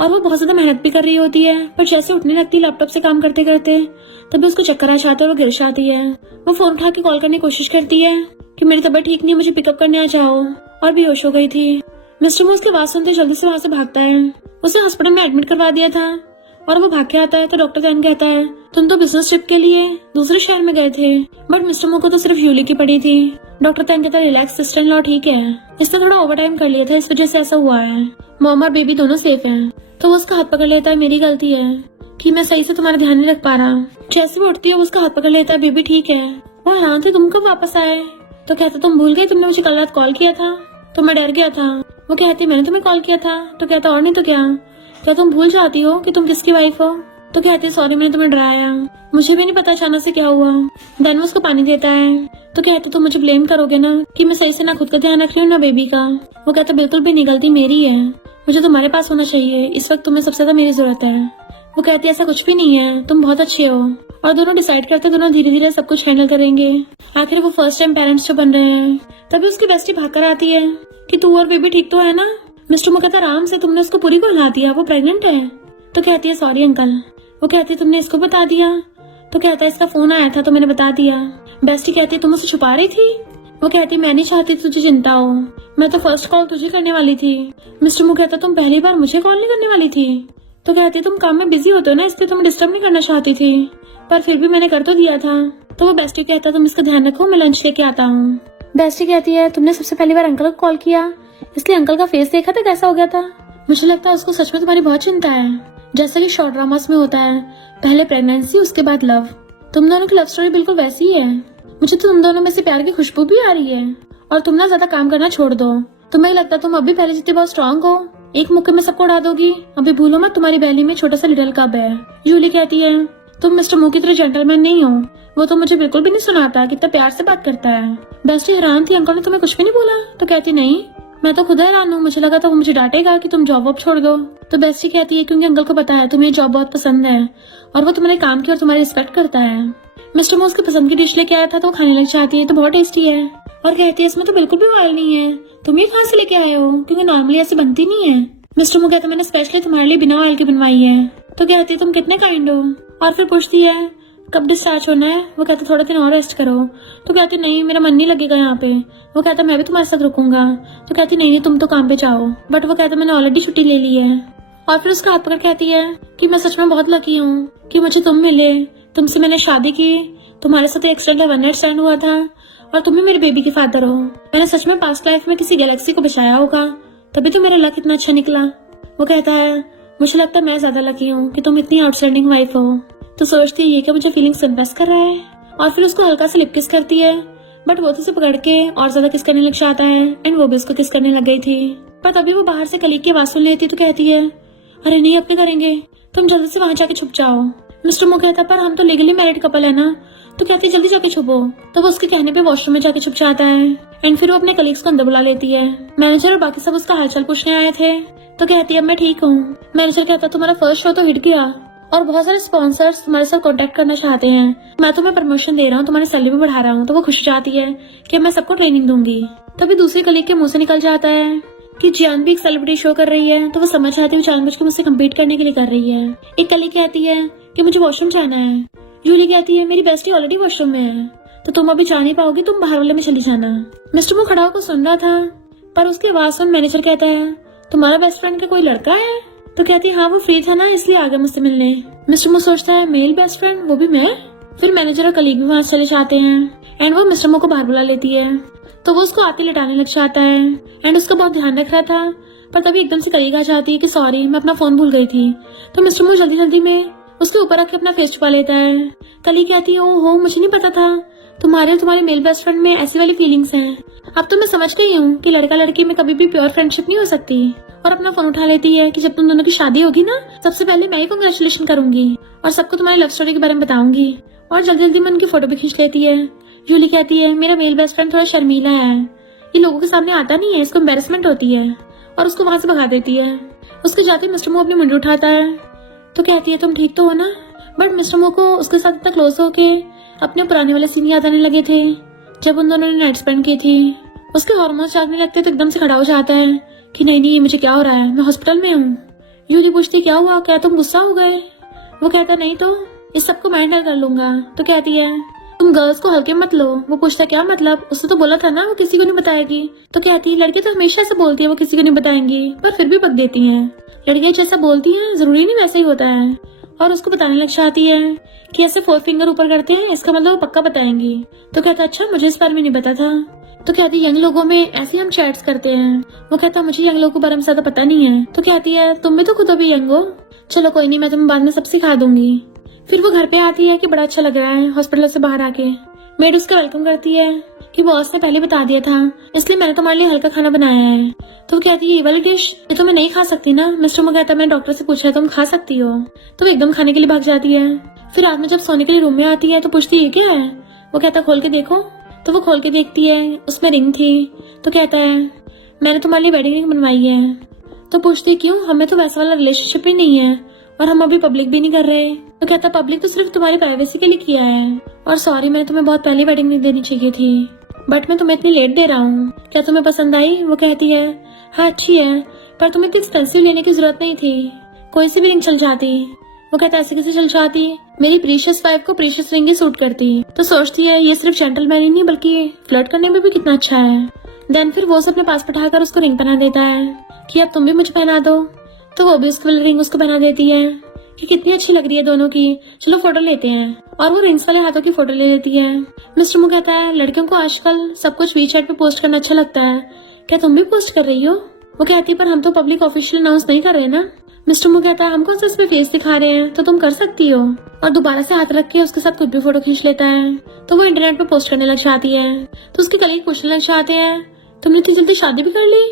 और वो बहुत ज्यादा मेहनत भी कर रही होती है, पर जैसे उठने लगती है लैपटॉप से काम करते करते तभी उसको चक्कर आ जाता है और वो गिर जाती है। वो फोन उठा के कॉल करने की कोशिश करती है कि मेरी तबीयत ठीक नहीं, मुझे पिकअप करने आ जाओ, और बेहोश हो गई थी। मिस्टर मू उसकी आवाज सुनते जल्दी से वहाँ से भागता है। उसे हॉस्पिटल में एडमिट करवा दिया था और वो भाग के आता है। तो डॉक्टर तैन कहता है तुम तो बिजनेस ट्रिप के लिए दूसरे शहर में गए थे, बट मिस्टर मू को तो सिर्फ यूली की पड़ी थी। डॉक्टर तैन कहता है रिलैक्स सिस्टर इन लॉ ठीक है, इसने थोड़ा ओवर टाइम कर लिया था इस वजह से ऐसा हुआ है, मॉम और बेबी दोनों सेफ हैं। तो वो उसका हाथ पकड़ लेता है, मेरी गलती है कि मैं सही से तुम्हारा ध्यान नहीं रख पा रहा। जैसे वो उठती है वो उसका हाथ पकड़ लेता है, बेबी ठीक है। वो हैरान थे तुम कब वापस आए? तो कहता तुम भूल गए तुमने मुझे कल रात कॉल किया था, तो मैं डर गया था। वो कहती मैंने तुम्हें कॉल किया था। तो कहता और नहीं तो क्या तुम भूल जाती हो कि तुम किसकी वाइफ हो? तो कहती सॉरी मैंने तुम्हें डराया, मुझे भी नहीं पता अचानक से क्या हुआ। देन वो उसको पानी देता है। तो कहता तुम मुझे ब्लेम करोगे ना कि मैं सही से ना खुद का ध्यान रख रही हूँ ना बेबी का। वो कहता बिल्कुल भी नहीं, गलती मेरी है, मुझे तुम्हारे पास होना चाहिए, इस वक्त तुम्हें सबसे ज्यादा मेरी जरूरत है। वो कहती ऐसा कुछ भी नहीं है, तुम बहुत अच्छे हो। और दोनों डिसाइड करते दोनों धीरे धीरे सब कुछ हैंडल करेंगे। आखिर वो फर्स्ट टाइम पेरेंट्स जो बन रहे हैं। तभी उसकी बेस्टी भाग कर आती है कि तू और बेबी ठीक तो है ना? मिस्टर मू कहता आराम से, तुमने उसको पूरी को हिला दिया, वो प्रेग्नेंट है। तो कहती है सॉरी अंकल। वो कहती है तुमने इसको बता दिया? तो कहता है इसका फोन आया था तो मैंने बता दिया। बेस्टी कहती है तुम उसे छुपा रही थी? वो कहती मैं नहीं चाहती तुझे चिंता हो, मैं तो फर्स्ट कॉल तुझे करने वाली थी। मिस्टर मू कहता तुम पहली बार मुझे कॉल नहीं करने वाली थी? तो कहती तुम काम में बिजी होते हो ना, इसलिए तुम्हें डिस्टर्ब नहीं करना चाहती थी, पर फिर भी मैंने कर तो दिया था। तो वो बेस्टी कहता तुम इसका ध्यान रखो, मैं लंच लेके आता हूँ। बेस्टी कहती है तुमने सबसे पहली बार अंकल को कॉल किया, इसलिए अंकल का फेस देखा था कैसा हो गया था? मुझे लगता है उसको सच में तुम्हारी बहुत चिंता है, जैसा कि शॉर्ट ड्रामास में होता है, पहले प्रेगनेंसी उसके बाद लव। तुम दोनों की लव स्टोरी बिल्कुल वैसी ही है। मुझे तो तुम दोनों में से प्यार की खुशबू भी आ रही है। और तुम ना ज्यादा काम करना छोड़ दो। तुम्हें लगता तुम अभी पहले जितनी बहुत स्ट्रांग हो, एक मुक्के में सबको उड़ा दोगी। अभी भूलो मत तुम्हारी बैली में छोटा सा लिटिल कब है। जूली कहती है तुम मिस्टर मू की तरह जेंटलमैन नहीं हो। वो तो मुझे बिल्कुल भी नहीं सुनाता, कितना प्यार से बात करता है। बेस्टी हैरान थी, अंकल ने तुम्हें कुछ भी नहीं बोला? तो कहती नहीं, मैं तो खुद हैरान हूँ, मुझे लगा था वो मुझे डांटेगा कि तुम जॉब वॉब छोड़ दो। तो बेस्टी कहती है क्योंकि अंकल को पता है तुम्हें जॉब बहुत पसंद है और वो तुम्हारे काम की और तुम्हारी रिस्पेक्ट करता है। मिस्टर मू उसकी पसंद की डिश लेके आया था तो वो खाने लग जाती है, तो बहुत टेस्टी है। और कहती है इसमें तो बिल्कुल भी ऑयल नहीं है, तुम ये कहाँ से लेके आए हो, क्योंकि नॉर्मली ऐसे बनती नहीं है। मिस्टर मू कहता मैंने स्पेशली तुम्हारे लिए बिना ऑयल के बनवाई है। तो कहती है तुम कितने काइंड हो। और फिर पूछती है कब डिस्चार्ज होना है। वो कहता थोड़ा दिन और रेस्ट करो। तो कहती नहीं मेरा मन नहीं लगेगा यहाँ पे। वो कहता मैं भी तुम्हारे साथ रुकूंगा। तो कहती नहीं तुम तो काम पे जाओ। बट वो कहता मैंने ऑलरेडी छुट्टी ले ली है। और फिर उसका हाथ पकड़ कहती है कि मैं सच में बहुत लकी हूँ कि मुझे तुम मिले, तुमसे मैंने शादी की, तुम्हारे साथ एक्सीडेंटल वन नाइट स्टैंड हुआ था और तुम ही मेरे बेबी के फादर हो। मैंने सच में पास्ट लाइफ में किसी गैलेक्सी को बचाया होगा, तभी तो मेरा लक इतना अच्छा निकला। वो कहता है मुझे लगता है मैं ज्यादा लकी हूँ कि तुम इतनी आउटस्टैंडिंग वाइफ हो। तो सोचती है कि मुझे फीलिंग्स इन्वेस्ट कर रहा है। और फिर उसको हल्का सा लिप किस करती है, बट वो तो उसे पकड़ के और ज्यादा किस करने लग जाता है एंड वो भी उसको किस करने लग गई थी। पर तभी वो बाहर से कलीग की आवाज सुन लेती तो कहती है अरे नहीं अपने करेंगे, तुम जल्दी से वहां जाके छुप जाओ। मिस्टर मो कहता पर हम तो लीगली मैरिड कपल है ना। तो कहती है जल्दी जाके छुपो। तो वो उसके कहने पे वॉशरूम में जाके छुप जाता है एंड फिर वो अपने कलीग्स को अंदर बुला लेती है। मैनेजर और बाकी सब उसका हालचाल पूछने आए थे। तो कहती है मैं ठीक हूँ। मैनेजर कहता तुम्हारा फर्स्ट शो तो हिट गया और बहुत सारे स्पॉन्सर्स तुम्हारे साथ कांटेक्ट करना चाहते हैं, मैं तुम्हें प्रमोशन दे रहा हूँ, तुम्हारी सैलरी भी बढ़ा रहा हूँ। तो वो खुश जाती है कि मैं सबको ट्रेनिंग दूंगी। तभी दूसरी कलीग के मुंह से निकल जाता है कि जियान भी एक सेलिब्रिटी शो कर रही है। तो वो समझ आती है जानबूझ के मुझसे कम्पीट करने के लिए कर रही है। एक कलीग कहती है कि मुझे वॉशरूम जाना है। जूली कहती है मेरी बेस्टी ऑलरेडी वॉशरूम में है, तो तुम अभी जा नहीं पाओगी, तुम बाहर वाले में चली जाना। मिस्टर मो खड़ा होकर सुन रहा था, पर उसकी आवाज सुन मैनेजर कहता है तुम्हारा बेस्ट फ्रेंड का कोई लड़का है। तो कहती है हाँ वो फ्री था ना इसलिए आ गया मुझसे मिलने। मिस्टर मो सोचता है मेल बेस्ट फ्रेंड, वो भी मैं। फिर मैनेजर और कलीग भी वहां चले जाते हैं एंड वो मिस्टर मो को बाहर बुला लेती है। तो वो उसको आके लिटाने लग जाता है एंड उसका बहुत ध्यान रख रहा था। पर तभी एकदम से कलीग आ जाती है कि सॉरी मैं अपना फोन भूल गई थी। तो मिस्टर मो जल्दी जल्दी में उसके ऊपर रख के अपना फेस छुपा लेता है। कलीग कहती है ओहो मुझे नहीं पता था तुम्हारे मेल बेस्ट फ्रेंड में ऐसी वाली फीलिंग्स हैं। अब तो मैं समझ गई हूँ कि लड़का लड़की में कभी भी प्योर फ्रेंडशिप नहीं हो सकती। और अपना फोन उठा लेती है कि जब तुम दोनों की शादी होगी ना, सबसे पहले मैं ही कांग्रेचुलेशन करूंगी और सबको तुम्हारी लव स्टोरी के बारे में बताऊंगी। और जल्दी जल्दी में उनकी फोटो भी खींच लेती है। जूली कहती है मेरा मेल बेस्ट फ्रेंड थोड़ा शर्मीला है, ये लोगों के सामने आता नहीं है, इसको एम्बेरसमेंट होती है, और उसको वहां से भगा देती है। उसके जाते मिस्टर मो अपनी मुंडी उठाता है। तो कहती है तुम ठीक तो हो ना। बट मिस्टर मो को उसके साथ इतना क्लोज होके अपने पुराने वाले सीन याद आने लगे थे जब उन दोनों ने नाइट स्पेंड की थी। उसके हार्मोन्स जागने लगते तो एकदम से खड़ा हो जाता है कि नहीं नहीं मुझे क्या हो रहा है, मैं हॉस्पिटल में हूँ। यूली पूछती क्या हुआ, क्या तुम गुस्सा हो गए। वो कहता नहीं तो इस सबको मैं हैंडल कर लूंगा। तो कहती है तुम गर्ल्स को हल्के मत लो। वो पूछता क्या मतलब, उसने तो बोला था ना वो किसी को नहीं बताएगी। तो कहती है लड़की तो हमेशा ऐसा बोलती है वो किसी को नहीं बताएंगी, पर फिर भी बक देती है। लड़कियां जैसा बोलती हैं जरूरी नहीं वैसे ही होता है। और उसको बताने लग जाती है कि ऐसे 4 फिंगर ऊपर करते हैं इसका मतलब वो पक्का बताएंगी। तो कहता अच्छा मुझे इस बारे में नहीं पता था। तो कहती यंग लोगों में ऐसे हम चैट्स करते हैं। वो कहता मुझे यंग लोगों के बारे में ज्यादा पता नहीं है। तो कहती है तुम भी तो खुद अभी यंग हो, चलो कोई नहीं मैं तुम्हें बाद में सब सिखा दूंगी। फिर वो घर पे आती है कि बड़ा अच्छा लग रहा है हॉस्पिटल से बाहर आके। मेड उसका वेलकम करती है कि बॉस ने पहले बता दिया था इसलिए मैंने तुम्हारे लिए हल्का खाना बनाया है। तो वो कहती है ये वाली डिश ये तो मैं नहीं खा सकती ना। मिस्टर मो कहता मैंने डॉक्टर से पूछा है तुम खा सकती हो। तो वो एकदम खाने के लिए भाग जाती है। फिर रात में जब सोने के लिए रूम में आती है तो पूछती है ये क्या है। वो कहता खोल के देखो। तो वो खोल के देखती है, उसमें रिंग थी। तो कहता है मैंने तुम्हारे लिए वेडिंग रिंग बनवाई है। तो पूछती क्यों, हमें तो वैसा वाला रिलेशनशिप ही नहीं है और हम अभी पब्लिक भी नहीं कर रहे। तो कहता पब्लिक तो सिर्फ तुम्हारी प्राइवेसी के लिए किया है और सॉरी मैंने तुम्हें बहुत पहले वेडिंग रिंग देनी चाहिए थी, बट मैं तुम्हें इतनी लेट दे रहा हूँ, क्या तुम्हें पसंद आई। वो कहती है हाँ अच्छी है, पर तुम्हें इतनी एक्सपेंसिव लेने की जरूरत नहीं थी, कोई सी भी रिंग चल जाती। वो कहता ऐसे कैसे चल जाती, मेरी प्रीशियस वाइफ को प्रीशियस रिंग ही सूट करती। तो सोचती है ये सिर्फ जेंटलमैन ही नहीं बल्कि फ्लर्ट करने में भी कितना अच्छा है। देन फिर वो अपने पास बैठाकर उसको रिंग पहना देता है कि अब तुम भी मुझे पहना दो। तो वो भी उसकी रिंग उसको पहना देती है कि कितनी अच्छी लग रही है दोनों की, चलो फोटो लेते हैं। और वो रिंग्स वाले हाथों की फोटो ले लेती है। मिस्टर मो कहता है लड़कियों को आजकल सब कुछ वीचैट पे पोस्ट करना अच्छा लगता है, क्या तुम भी पोस्ट कर रही हो। वो कहती है पर हम तो पब्लिक ऑफिशियल अनाउंस नहीं कर रहे ना। मिस्टर मू कहता है हम कौन सा इस पे फेस दिखा रहे हैं, तो तुम कर सकती हो। और दोबारा से हाथ रख के उसके साथ खुद भी फोटो खींच लेता है। तो वो इंटरनेट पे पोस्ट करने लग जाती है। तो उसके कलीग पूछने लग जाते हैं तुमने इतनी जल्दी शादी भी कर ली।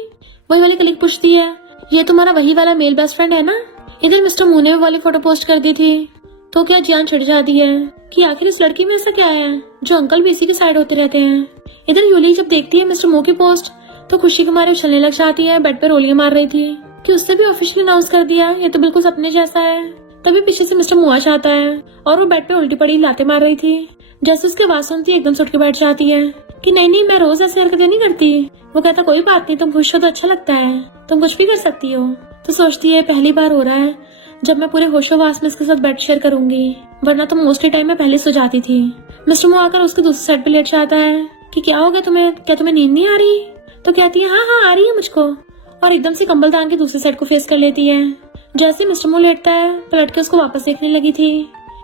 वही वाली कलीग पूछती है ये तुम्हारा वही वाला मेल बेस्ट फ्रेंड है ना। इधर मिस्टर मू ने वाली फोटो पोस्ट कर दी थी। तो क्या जियान चिढ़ जाती है कि आखिर इस लड़की में ऐसा क्या है जो अंकल भी इसी के साइड होते रहते हैं। इधर यूली जब देखती है मिस्टर मू की पोस्ट तो खुशी के मारे उछलने लग जाती है। बेड पर रोलियां मार रही थी कि उसने भी ऑफिशियली अनाउंस कर दिया, ये तो बिल्कुल सपने जैसा है। तभी पीछे से मिस्टर मू आ जाता है और वो बेड पे उल्टी पड़ी लाते मार रही थी। जैसे उसकी आवाज सुनती एकदम से उठ के बैठ जाती है कि नहीं नहीं मैं रोज ऐसी हरकतें नहीं करती। वो कहता कोई बात नहीं, तुम खुश हो तो अच्छा लगता है, तुम कुछ भी कर सकती हो। तो सोचती है पहली बार हो रहा है जब मैं पूरे होशोवास में इसके साथ बेड शेयर करूंगी, वरना तो मोस्टली टाइम मैं पहले सो जाती थी। मिस्टर मो आकर उसके दूसरी साइड पे लेट जाता है कि क्या हो गया तुम्हें, क्या तुम्हें नींद नहीं आ रही। तो कहती है हाँ हाँ आ रही है मुझको, और एकदम से कंबल तान के दूसरी साइड को फेस कर लेती है। जैसे मिस्टर मो लेटता है पलट के उसको वापस देखने लगी थी।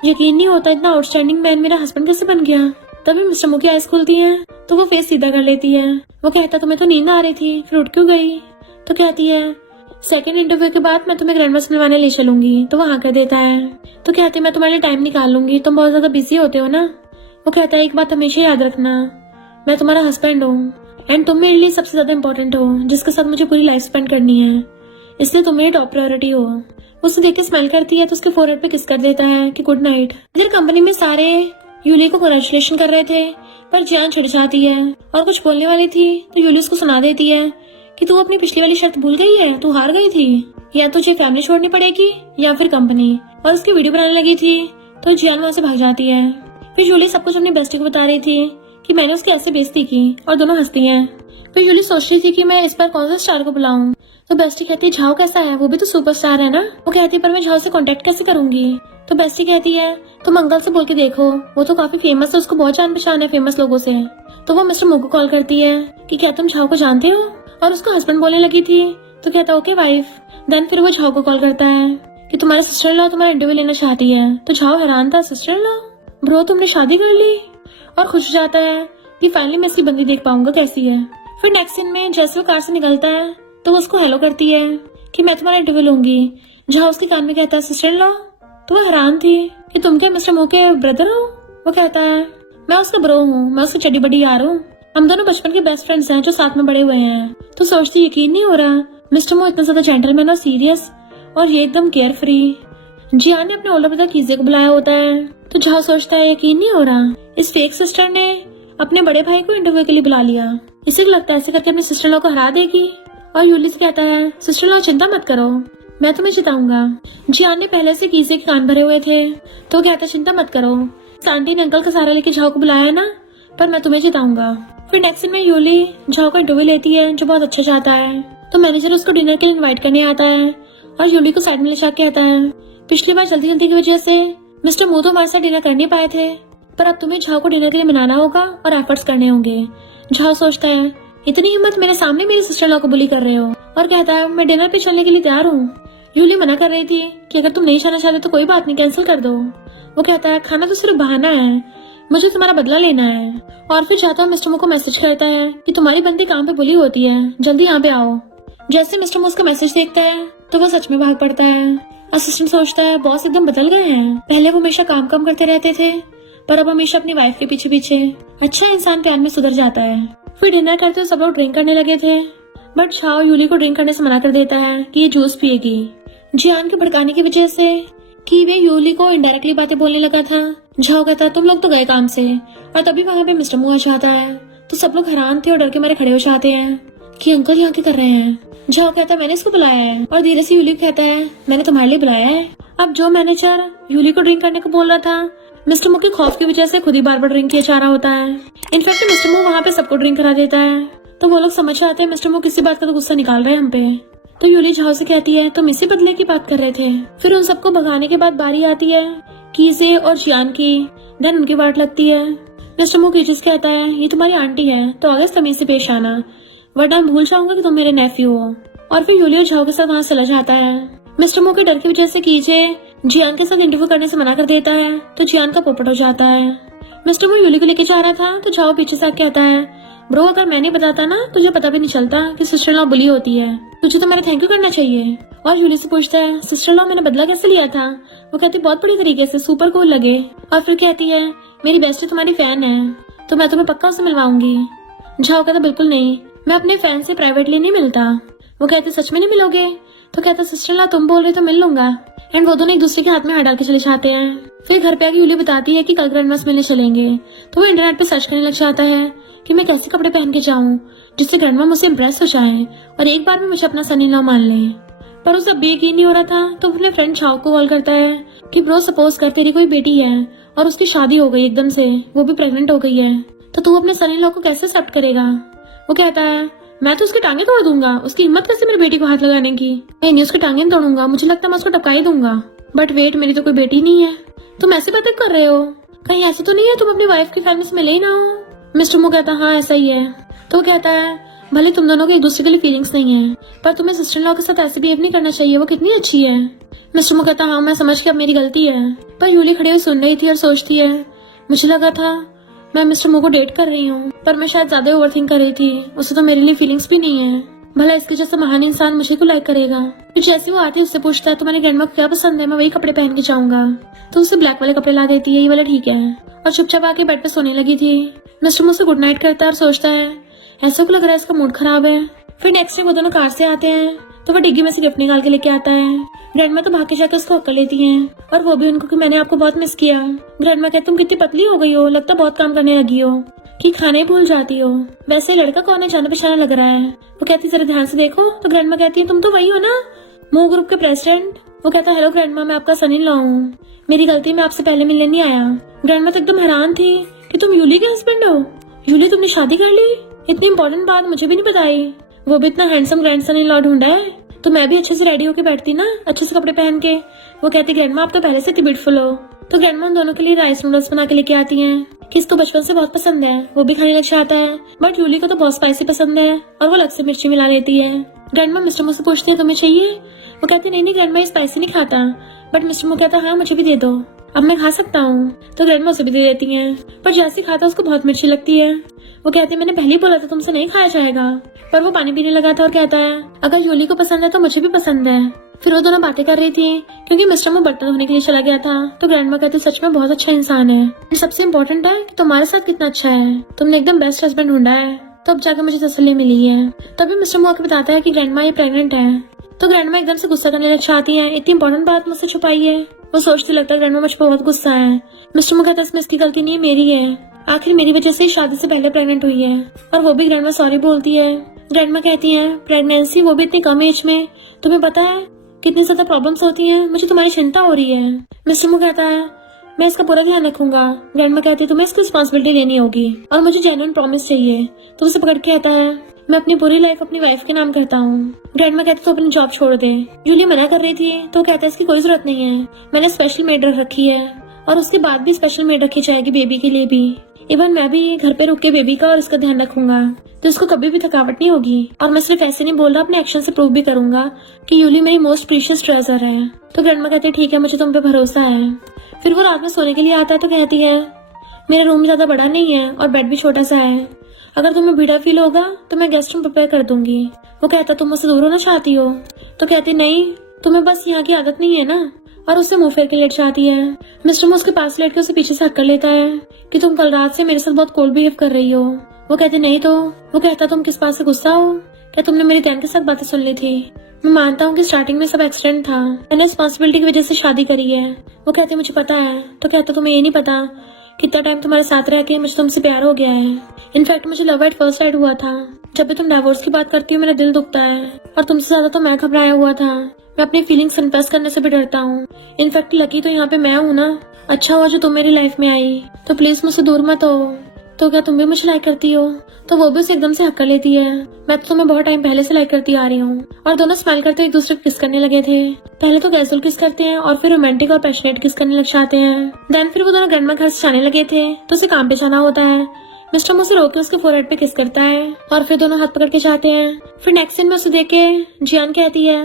यकीन नहीं होता इतना आउटस्टैंडिंग मैन मेरा हस्बैंड कैसे बन गया। तभी मिस्टर मो की आईज खुलती है तो वो फेस सीधा कर लेती है। वो कहता तुम्हें तो नींद आ रही थी फिर उठ क्यों गई। तो कहती है सेकेंड इंटरव्यू के बाद मैं तुम्हें ग्रैंड मास मिलवाने ले चलूंगी। तो वो हाँ कर देता है। तो कहती है मैं तुम्हारे लिए टाइम निकाल लूंगी, तुम बहुत ज्यादा बिजी होते हो ना। वो कहता है एक बात हमेशा याद रखना, मैं तुम्हारा हस्बैंड हूँ एंड तुम मेरे लिए सबसे ज्यादा इम्पोर्टेंट हो, जिसके साथ मुझे पूरी लाइफ स्पेंड करनी है, इसलिए तुम मेरी टॉप प्रायोरिटी हो। उसे देख के स्माइल करती है तो उसके फोरहेड पे किस कर देता है कि गुड नाइट। इधर कंपनी में सारे यूली को कांग्रेचुलेशन कर रहे थे पर जियान चिढ़ जाती है और कुछ बोलने वाली थी तो यूली उसको सुना देती है कि तू अपनी पिछली वाली शर्त भूल गई है, तू हार गई थी, या तुझे फैमिली छोड़नी पड़ेगी या फिर कंपनी। और उसकी वीडियो बनाने लगी थी तो जियान वहाँ से भाग जाती है। फिर यूली सब कुछ अपनी बेस्टी को बता रही थी कि मैंने उसकी ऐसे बेइज्जती की और दोनों हंसती हैं। फिर यूली सोच रही थी कि मैं इस बार कौन सा स्टार को बुलाऊं। तो बेस्टी कहती है झाओ कैसा है, वो भी तो सुपरस्टार है ना। वो कहती है पर मैं झाओ से कांटेक्ट कैसे करूंगी। तो बेस्टी कहती है तुम अंकल से बोल के देखो, वो तो काफी फेमस है, उसको बहुत जान पहचान है फेमस लोगों से। तो वो मिस्टर मू को कॉल करती है कि क्या तुम झाओ को जानते हो, और उसको हस्बैंड बोलने लगी थी। तो कहता ओके वाइफ। देन फिर वो झाओ को कॉल करता है कि तुम्हारा सिस्टर इन लॉ तुम्हारा इंटरव्यू लेना चाहती है। तो झाओ हैरान था, सिस्टर इन लॉ ब्रो तुमने शादी कर ली, और खुश हो जाता है कि फाइनली मैं इसकी बंदी देख पाऊंगा कैसी है। फिर नेक्स्ट सीन में जैसे वो कार से निकलता है तो वो उसको हेलो करती है कि मैं तुम्हारा इंटरव्यू लूंगी। जहाँ उसके कान में कहता है सिस्टर इन लॉ। तो वो हैरान थी कि तुम क्या मिस्टर मो के ब्रदर हो। वो कहता है मैं उसका ब्रो हूँ, मैं उसकी चड्डी बड़ी यार हूँ, हम दोनों बचपन के बेस्ट फ्रेंड्स हैं जो साथ में बड़े हुए हैं। तो सोचती यकीन नहीं हो रहा मिस्टर मो इतना ज्यादा जेंटलमैन और सीरियस, और ये एकदम केयर फ्री। जियान ने अपने ओल्डर ब्रदर कीजे को बुलाया होता है। तो जहाँ सोचता है यकीन नहीं हो रहा इस फेक सिस्टर ने अपने बड़े भाई को इंटरव्यू के लिए बुला लिया, इसे लगता है ऐसे करके अपने सिस्टर लॉ को हरा देगी। और यूली से कहता है सिस्टर लॉ चिंता मत करो, मैं तुम्हें जिताऊंगा। जियान ने पहले से कीजे के कान भरे हुए थे तो कहता चिंता मत करो, आंटी ने अंकल का सहारा लेके झाओ को बुलाया है ना, पर मैं तुम्हें जिताऊंगा। फिर नेक्स्ट दिन में यूली झाओ का इंटरव्यू लेती है जो बहुत अच्छा जाता है। तो मैनेजर उसको डिनर के लिए इन्वाइट करने आता है और यूली को साइड में ले जाकर कहता है पिछली बार जल्दी की वजह से मिस्टर मो तो हमारे साथ डिनर कर नहीं पाए थे, पर अब तुम्हें झाओ को डिनर के लिए मनाना होगा और एफर्ट्स करने होंगे। झाओ सोचता है इतनी हिम्मत, मेरे सामने मेरी सिस्टर लॉ को बुली कर रहे हो, और कहता है मैं डिनर पे चलने के लिए तैयार हूँ। यूली मना कर रही थी कि अगर तुम नहीं जाना चाहते तो कोई बात नहीं, कैंसिल कर दो। वो कहता है खाना तो सिर्फ बहाना है, मुझे तुम्हारा बदला लेना है। और फिर जाता मिस्टर मो को मैसेज करता है कि तुम्हारी बंदी काम पे बुली होती है, जल्दी यहाँ पे आओ। जैसे मिस्टर मो उसका मैसेज देखता है तो वो सच में भाग पड़ता है। असिस्टेंट सोचता है बॉस एकदम बदल गए हैं, पहले वो हमेशा काम कम करते रहते थे पर अब हमेशा अपनी वाइफ के पीछे पीछे। अच्छा इंसान प्यार में सुधर जाता है। फिर डिनर करते हुए सब लोग ड्रिंक करने लगे थे, बट झाओ यूली को ड्रिंक करने से मना कर देता है कि ये जूस पिएगी। जियान के भड़काने की वजह से कि वे यूली को इनडायरेक्टली बातें बोलने लगा था। झाओ कहता तुम लोग तो गए काम से, और तभी वहाँ पे मिस्टर मो आ जाता है। तो सब लोग हैरान थे और डर के मारे खड़े हो जाते हैं कि अंकल यहाँ क्या कर रहे हैं। झाओ कहता मैंने इसको बुलाया है, और धीरे से यूली कहता है मैंने तुम्हारे लिए बुलाया है। अब जो मैनेजर यूली को ड्रिंक करने को बोल रहा था, मिस्टर मो के खौफ की वजह से खुद ही बार बार ड्रिंक किया जा रहा होता है। इनफैक्ट मिस्टर मो वहाँ पे सबको ड्रिंक करा देता है। तो वो लोग समझ जाते हैं मिस्टर मो किसी बात का तो गुस्सा निकाल रहे हैं हम पे। तो यूली झाओ से कहती है तुम इसी बदले की बात कर रहे थे। फिर उन सबको भगाने के बाद बारी आती है कीजे और जियान की। देन उनकी वाट लगती है। मिस्टर मो कीजे से कहता है ये तुम्हारी आंटी है तो आगे तमीज से पेश आना, वरना भूल जाऊंगा कि तुम मेरे नेफ्यू हो। और फिर यूली और झाओ के साथ वहाँ चला जाता है। मिस्टर मो के डर की वजह से कीजे जियान के साथ इंटरव्यू करने से मना कर देता है तो जियान का पोपट हो जाता है। मिस्टर मो यूली को लेके जा रहा था तो झाओ पीछे से आके कहता है, ब्रो अगर मैं नहीं बताता ना तुझे पता भी नहीं चलता कि सिस्टर लॉ बुली होती है, तुझे तो मेरा थैंक यू करना चाहिए। और यूली से पूछता है, सिस्टर लॉ मैंने बदला कैसे लिया था? वो कहती बहुत बड़ी तरीके से, सुपर कूल लगे। और फिर कहती है, मेरी बेस्ट तुम्हारी फैन है तो मैं तुम्हें पक्का उससे मिलवाऊंगी। झाओ कहता बिल्कुल नहीं, मैं अपने फैन से प्राइवेटली नहीं मिलता। वो कहते सच में नहीं मिलोगे? तो कहता सिस्टर लॉ तुम बोल रहे तो मिल लूंगा। एंड वो दोनों एक दूसरे के हाथ में हाथ डाल के चले जाते हैं। फिर घर पे आके यूली बताती है कि कल ग्रैंड मास मिलने चलेंगे। तो वो इंटरनेट पे सर्च करने लग जाता है कि मैं कैसे कपड़े पहन के जाऊं जिससे ग्रैंड मास मुझसे इम्प्रेस हो जाए और एक बार में मुझे अपना सन इन लॉ मान ले। पर उसे अब भी यकीन नहीं हो रहा था तो अपने फ्रेंड झाओ को कॉल करता है कि ब्रो सपोज कर तेरी कोई बेटी है और उसकी शादी हो गई एकदम से, वो भी प्रेग्नेंट हो गई है, तो तू अपने सन इन लॉ को कैसे एक्सेप्ट करेगा? वो कहता है, मैं तो उसकी टांगे तोड़ दूंगा, उसकी हिम्मत कैसे मेरी बेटी को हाथ लगाने की? नहीं उसकी टांगे तोड़ूंगा, मुझे लगता है मैं उसको टपका ही दूंगा। बट वेट, मेरी तो कोई बेटी नहीं है। तुम ऐसे बातें कर रहे हो? कहीं ऐसा तो नहीं है तुम अपनी वाइफ की फैमिली से मिले ही ना हो? मिस्टर मो कहता हाँ ऐसा ही है। तो वो कहता है, भले तुम दोनों के एक दूसरे के लिए फीलिंग्स नहीं है पर तुम्हें सिस्टर इन लॉ के साथ ऐसे बिहेव नहीं करना चाहिए, वो कितनी अच्छी है। मिस्टर मो कहता हाँ मैं समझ के अब मेरी गलती है। पर यूली खड़ी हुई सुन रही थी और सोचती है, मुझे लगा था मैं मिस्टर मो को डेट कर रही हूँ पर मैं शायद ज्यादा ओवरथिंक कर रही थी, उसे तो मेरे लिए फीलिंग्स भी नहीं है। भला इसके जैसा महान इंसान मुझे क्यों लाइक करेगा? फिर जैसे वो आती है उससे पूछता है, तो मैंने ग्रैंडमा को क्या पसंद है, मैं वही कपड़े पहन के जाऊंगा। तो उसे ब्लैक वाले कपड़े ला देती है, ये वाला ठीक है, और चुपचाप आके बेड पे सोने लगी थी। मिस्टर मो से गुड नाइट करता है और सोचता है ऐसा क्यों लग रहा है इसका मूड खराब है। फिर नेक्स्ट डे वो दोनों कार से आते हैं तो वो डिग्गी में से गिफ्ट निकाल के लेके आता है। ग्रैंडमा तो भाग के जाकर उसको हक कर लेती हैं और वो भी उनको कि मैंने आपको बहुत मिस किया। ग्रैंडमा कहती तुम कितनी पतली हो गई हो, लगता बहुत काम करने लगी हो कि खाने ही भूल जाती हो। वैसे लड़का कौन है, जाना पहचाना लग रहा है। वो कहती जरा ध्यान से देखो। तो ग्रैंडमा कहती है तुम तो वही हो ना, मो ग्रुप के प्रेसिडेंट। वो कहता हेलो ग्रैंडमा, मैं आपका सन इन लॉ हूँ, मेरी गलती मैं आपसे पहले मिलने नहीं आया। ग्रैंडमा तो एकदम हैरान थी कि तुम यूली के हस्बैंड हो। यूली तुमने शादी कर ली? इतनी इंपॉर्टेंट बात मुझे भी नहीं बताई। वो भी इतना handsome grand son in law ढूंढा है तो मैं भी अच्छे से रेडी होके बैठती ना, अच्छे से कपड़े पहन के। वो कहती ग्रैंडमा आप तो पहले से इतनी ब्यूटीफुल हो। तो ग्रैंडमा उन दोनों के लिए राइस नूडल्स बना के लेके आती हैं कि इसको बचपन से बहुत पसंद है, वो भी खाने लग जाता है। बट यूली को तो बहुत स्पाइसी पसंद है और वो अलग से मिर्ची मिला लेती है। ग्रैंडमा मिस्टर मो से पूछती है तुम्हें चाहिए? वो कहती नहीं ग्रैंडमा ये स्पाइसी नहीं खाता। बट मिस्टर मो कहता हाँ मुझे भी दे दो, अब मैं खा सकता हूँ। तो ग्रैंडमा उसे भी दे देती है, पर जैसे खाता उसको बहुत मिर्ची लगती है। वो कहती है मैंने पहले ही बोला था तुमसे नहीं खाया जाएगा। पर वो पानी पीने लगा था और कहता है अगर यूली को पसंद है तो मुझे भी पसंद है। फिर वो दोनों बातें कर रही थी क्योंकि मिस्टर मो बर्तन धोने के लिए चला गया था। तो ग्रैंडमा कहती सच में बहुत अच्छा इंसान है, सबसे इम्पोर्टेंट है कि तुम्हारे साथ कितना अच्छा है, तुमने एकदम बेस्ट हस्बैंड ढूंढा है। तो अब जाकर मुझे तसल्ली मिली है। तभी मिस्टर मो आके बताता है कि ग्रैंडमा ये प्रेग्नेंट है। तो ग्रैंडमा एकदम से गुस्सा करने लग जाती है, इतनी इंपॉर्टेंट बात मुझसे छुपाई है। वो सोचते लगता है ग्रैंडमा मुझ पर बहुत गुस्सा है। मिस्टर मो कहता है इसमें इसकी गलती नहीं मेरी है, आखिर मेरी वजह से शादी से पहले प्रेग्नेंट हुई है। और वो भी ग्रैंडमा सॉरी बोलती है। ग्रैंडमा कहती है प्रेगनेंसी, वो भी इतनी कम एज में, तुम्हें पता है कितनी ज्यादा प्रॉब्लम्स होती हैं, मुझे तुम्हारी चिंता हो रही है। मिस्टर मो कहता है मैं इसका पूरा ध्यान रखूंगा। ग्रैंडमा कहती है तुम्हें इसकी रिस्पॉन्सिबिलिटी लेनी होगी और मुझे जेन्युइन प्रॉमिस चाहिए। तो उसे पकड़ के कहता है मैं अपनी पूरी लाइफ अपनी वाइफ के नाम करता हूँ। ग्रैंडमा कहती तो अपनी जॉब छोड़ दे। यूली मना कर रही थी तो कहता है इसकी कोई जरूरत नहीं है, मैंने स्पेशल मेड रख रखी है और उसके बाद भी स्पेशल मेड रखी जाएगी बेबी के लिए भी। इवन मैं भी घर पे रुक के बेबी का और इसका ध्यान रखूंगा तो इसको कभी भी थकावट नहीं होगी। और मैं सिर्फ ऐसे नहीं बोल रहा, अपने एक्शन से प्रूव भी करूंगा कि यूली मेरी मोस्ट प्रीशियस ट्रेजर है। तो ग्रैंडमा कहती है ठीक है, मुझे तुम पे भरोसा है। फिर वो रात में सोने के लिए आता है तो कहती है मेरा रूम ज्यादा बड़ा नहीं है और बेड भी छोटा सा है, अगर तुम्हें भीड़ा फील होगा तो मैं गेस्ट रूम प्रिपेयर कर दूंगी। वो कहता तुम मुझसे दूर होना चाहती हो? तो कहती नहीं, तुम्हें बस यहाँ की आदत नहीं है ना, और उससे मुंह फेर के लेट जाती है। मिस्टर मो उसके पास लेट के उसे पीछे से हक कर लेता है कि तुम कल रात से मेरे साथ बहुत कोल्ड बिहेव कर रही हो। वो कहती नहीं तो। वो कहता तुम किस बात से गुस्सा हो, क्या तुमने मेरी दैन के साथ बातें सुन ली थी? मैं मानता हूँ कि स्टार्टिंग में सब एक्सीडेंट था, मैंने रिस्पॉन्सिबिलिटी की वजह से शादी करी है। वो कहते मुझे पता है। तो कहता तुम्हें ये नहीं पता कितना टाइम तुम्हारे साथ रह के मुझे तुमसे प्यार हो गया है। इनफैक्ट मुझे लव एट फर्स्ट साइड हुआ था। जब भी तुम डाइवोर्स की बात करती हो मेरा दिल दुखता है, और तुमसे ज्यादा तो मैं घबराया हुआ था। मैं अपनी फीलिंग्स कन्फेस करने से भी डरता हूँ। इनफैक्ट लकी तो यहाँ पे मैं हूँ ना, अच्छा हुआ जो तुम मेरी लाइफ में आई, तो प्लीज मुझसे दूर मत हो। तो क्या तुम भी मुझे लाइक करती हो? तो वो भी उसे एकदम से हक कर लेती है। मैं तो तुम्हें बहुत टाइम पहले से लाइक करती आ रही हूँ। और दोनों स्माइल करते एक दूसरे को किस करने लगे थे। पहले तो कैजुअल किस करते हैं और फिर रोमांटिक और पैशनेट किस करने लग जाते हैं। देन फिर वो दोनों ग्रैंडमा घर से जाने लगे थे तो उसे काम पे जाना होता है। मिस्टर मो से रोक के उसके फोरहेड पे किस करता है और फिर दोनों हाथ पकड़ के जाते हैं। फिर नेक्स्ट सीन में उसे देख के जियान कहती है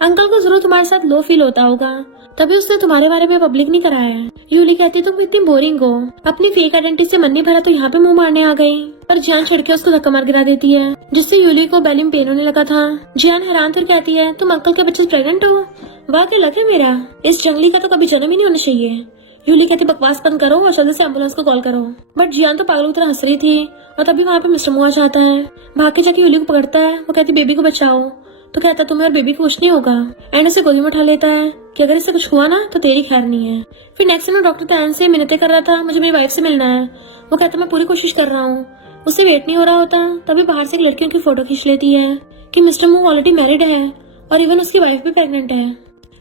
अंकल को जरूर तुम्हारे साथ लो फील होता होगा, तभी उसने तुम्हारे बारे में पब्लिक नहीं कराया। यूली कहती तुम इतनी बोरिंग हो, अपनी फेक आइडेंटिटी से मन नहीं भरा तो यहाँ पे मुंह मारने आ गई। पर जियान छिड़ के उसको धक्का मार गिरा देती है, जिससे यूली को बेली में पेन होने लगा था। जियान हैरान फिर कहती है तुम अंकल के बच्चे से प्रेग्नेंट हो? वाह क्या लग है मेरा, इस जंगली का तो कभी जन्म ही नहीं होना चाहिए। यूली कहती बकवास बंद करो और जल्दी से एम्बुलेंस को कॉल करो। बट जियान तो पागलों की तरह हंस रही थी और तभी वहाँ पे मिस्टर मुआ जाता है। भाग के जाके यूली को पकड़ता है। वो कहती बेबी को बचाओ। तो कहता तुम्हें और बेबी को कुछ नहीं होगा एंड उसे गोदी में उठा लेता है कि अगर इससे कुछ हुआ ना तो तेरी खैर नहीं है। फिर नेक्स्ट में डॉक्टर तैन से मिन्नतें कर रहा था मुझे मेरी वाइफ से मिलना है। वो कहता मैं पूरी कोशिश कर रहा हूँ। उससे वेट नहीं हो रहा होता तभी बाहर से एक लड़की उनकी फोटो खींच लेती है कि मिस्टर मू ऑलरेडी मैरिड है और इवन उसकी वाइफ भी प्रेग्नेंट है।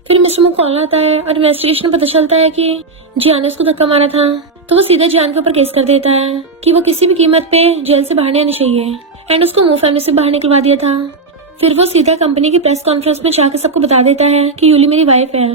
फिर मिस्टर मू कॉल आता है और इन्वेस्टिगेशन में पता चलता है कि जियान ने उसको धक्का मारा था। तो वो सीधे जियान के ऊपर केस कर देता है कि वो किसी भी कीमत पे जेल से बाहर नहीं आनी चाहिए एंड उसको मू फैमिली से बाहर निकलवा दिया था। फिर वो सीधा कंपनी की प्रेस कॉन्फ्रेंस में जाकर सबको बता देता है कि यूली मेरी वाइफ है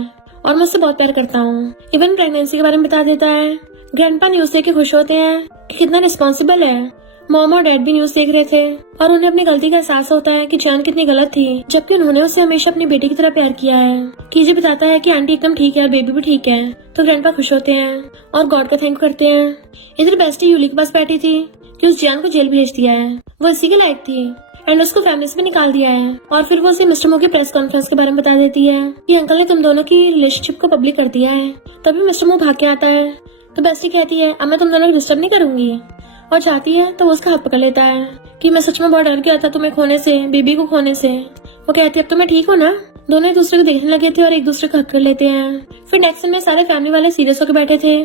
और मैं उससे बहुत प्यार करता हूँ। इवन प्रेगनेंसी के बारे में बता देता है। ग्रैंडपा न्यूज देख के खुश होते हैं कि कितना रिस्पॉन्सिबल है। मॉम और डैड भी न्यूज देख रहे थे और उन्हें अपनी गलती का एहसास होता है कि जान कितनी गलत थी, जबकि उन्होंने उसे हमेशा अपनी बेटी की तरह प्यार किया है। कीजे बताता है कि आंटी एकदम ठीक है और बेबी भी ठीक है। तो ग्रैंडपा खुश होते हैं और गॉड का थैंक करते हैं। इधर बेस्टी यूली के पास बैठी थी कि उस जान को जेल भेज दिया है, वो इसी के लायक थी एंड उसको फैमिली से भी निकाल दिया है। और फिर वो उसे मिस्टर मो की प्रेस कॉन्फ्रेंस के बारे में बता देती है कि अंकल ने तुम दोनों की रिलेशनशिप को पब्लिक कर दिया है। तभी मिस्टर मो भाग के आता है। तो बेस्टी कहती है अब मैं तुम दोनों को डिस्टर्ब नहीं करूंगी और जाती है। तो वो उसका हाथ पकड़ लेता है कि मैं सच में बहुत डर गया था तुम्हें खोने से, बेबी को खोने से। वो कहती है अब तो मैं ठीक हूँ ना। दोनों एक दूसरे को देखने लगे थे और एक दूसरे को हक कर लेते हैं। फिर नेक्स्ट में सारे फैमिली वाले सीरियस होकर बैठे थे।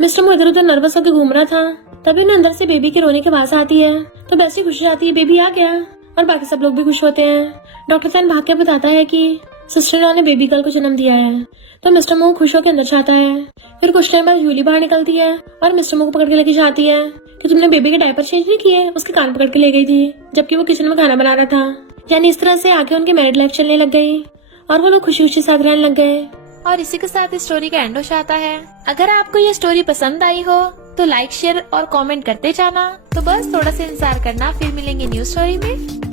मिस्टर मो इधर उधर नर्वस होकर घूम रहा था। तभी उन्हें अंदर से बेबी के रोने की आवाज आती है। तो बेस्टी खुश हो जाती है बेबी आ गया और बाकी सब लोग भी खुश होते हैं। डॉक्टर सैन भाग के बताता है कि सिस्टर लॉ ने बेबी गर्ल को जन्म दिया है। तो मिस्टर मो खुश होकर अंदर जाता है। फिर कुछ टाइम बाद यूली बाहर निकलती है और मिस्टर मो को पकड़ के लेके जाती है कि तुमने बेबी के डायपर चेंज नहीं किए। उसके कान पकड़ के ले गई थी जबकि वो किचन में खाना बना रहा था। यानी इस तरह से आगे उनकी मैरिड लाइफ चलने लग गई और वो लोग खुशी खुशी साथ रहने लग गए। और इसी के साथ इस स्टोरी का एंड हो जाता है। अगर आपको ये स्टोरी पसंद आई हो तो लाइक शेयर और कमेंट करते जाना। तो बस थोड़ा सा इंतजार करना, फिर मिलेंगे न्यू स्टोरी में।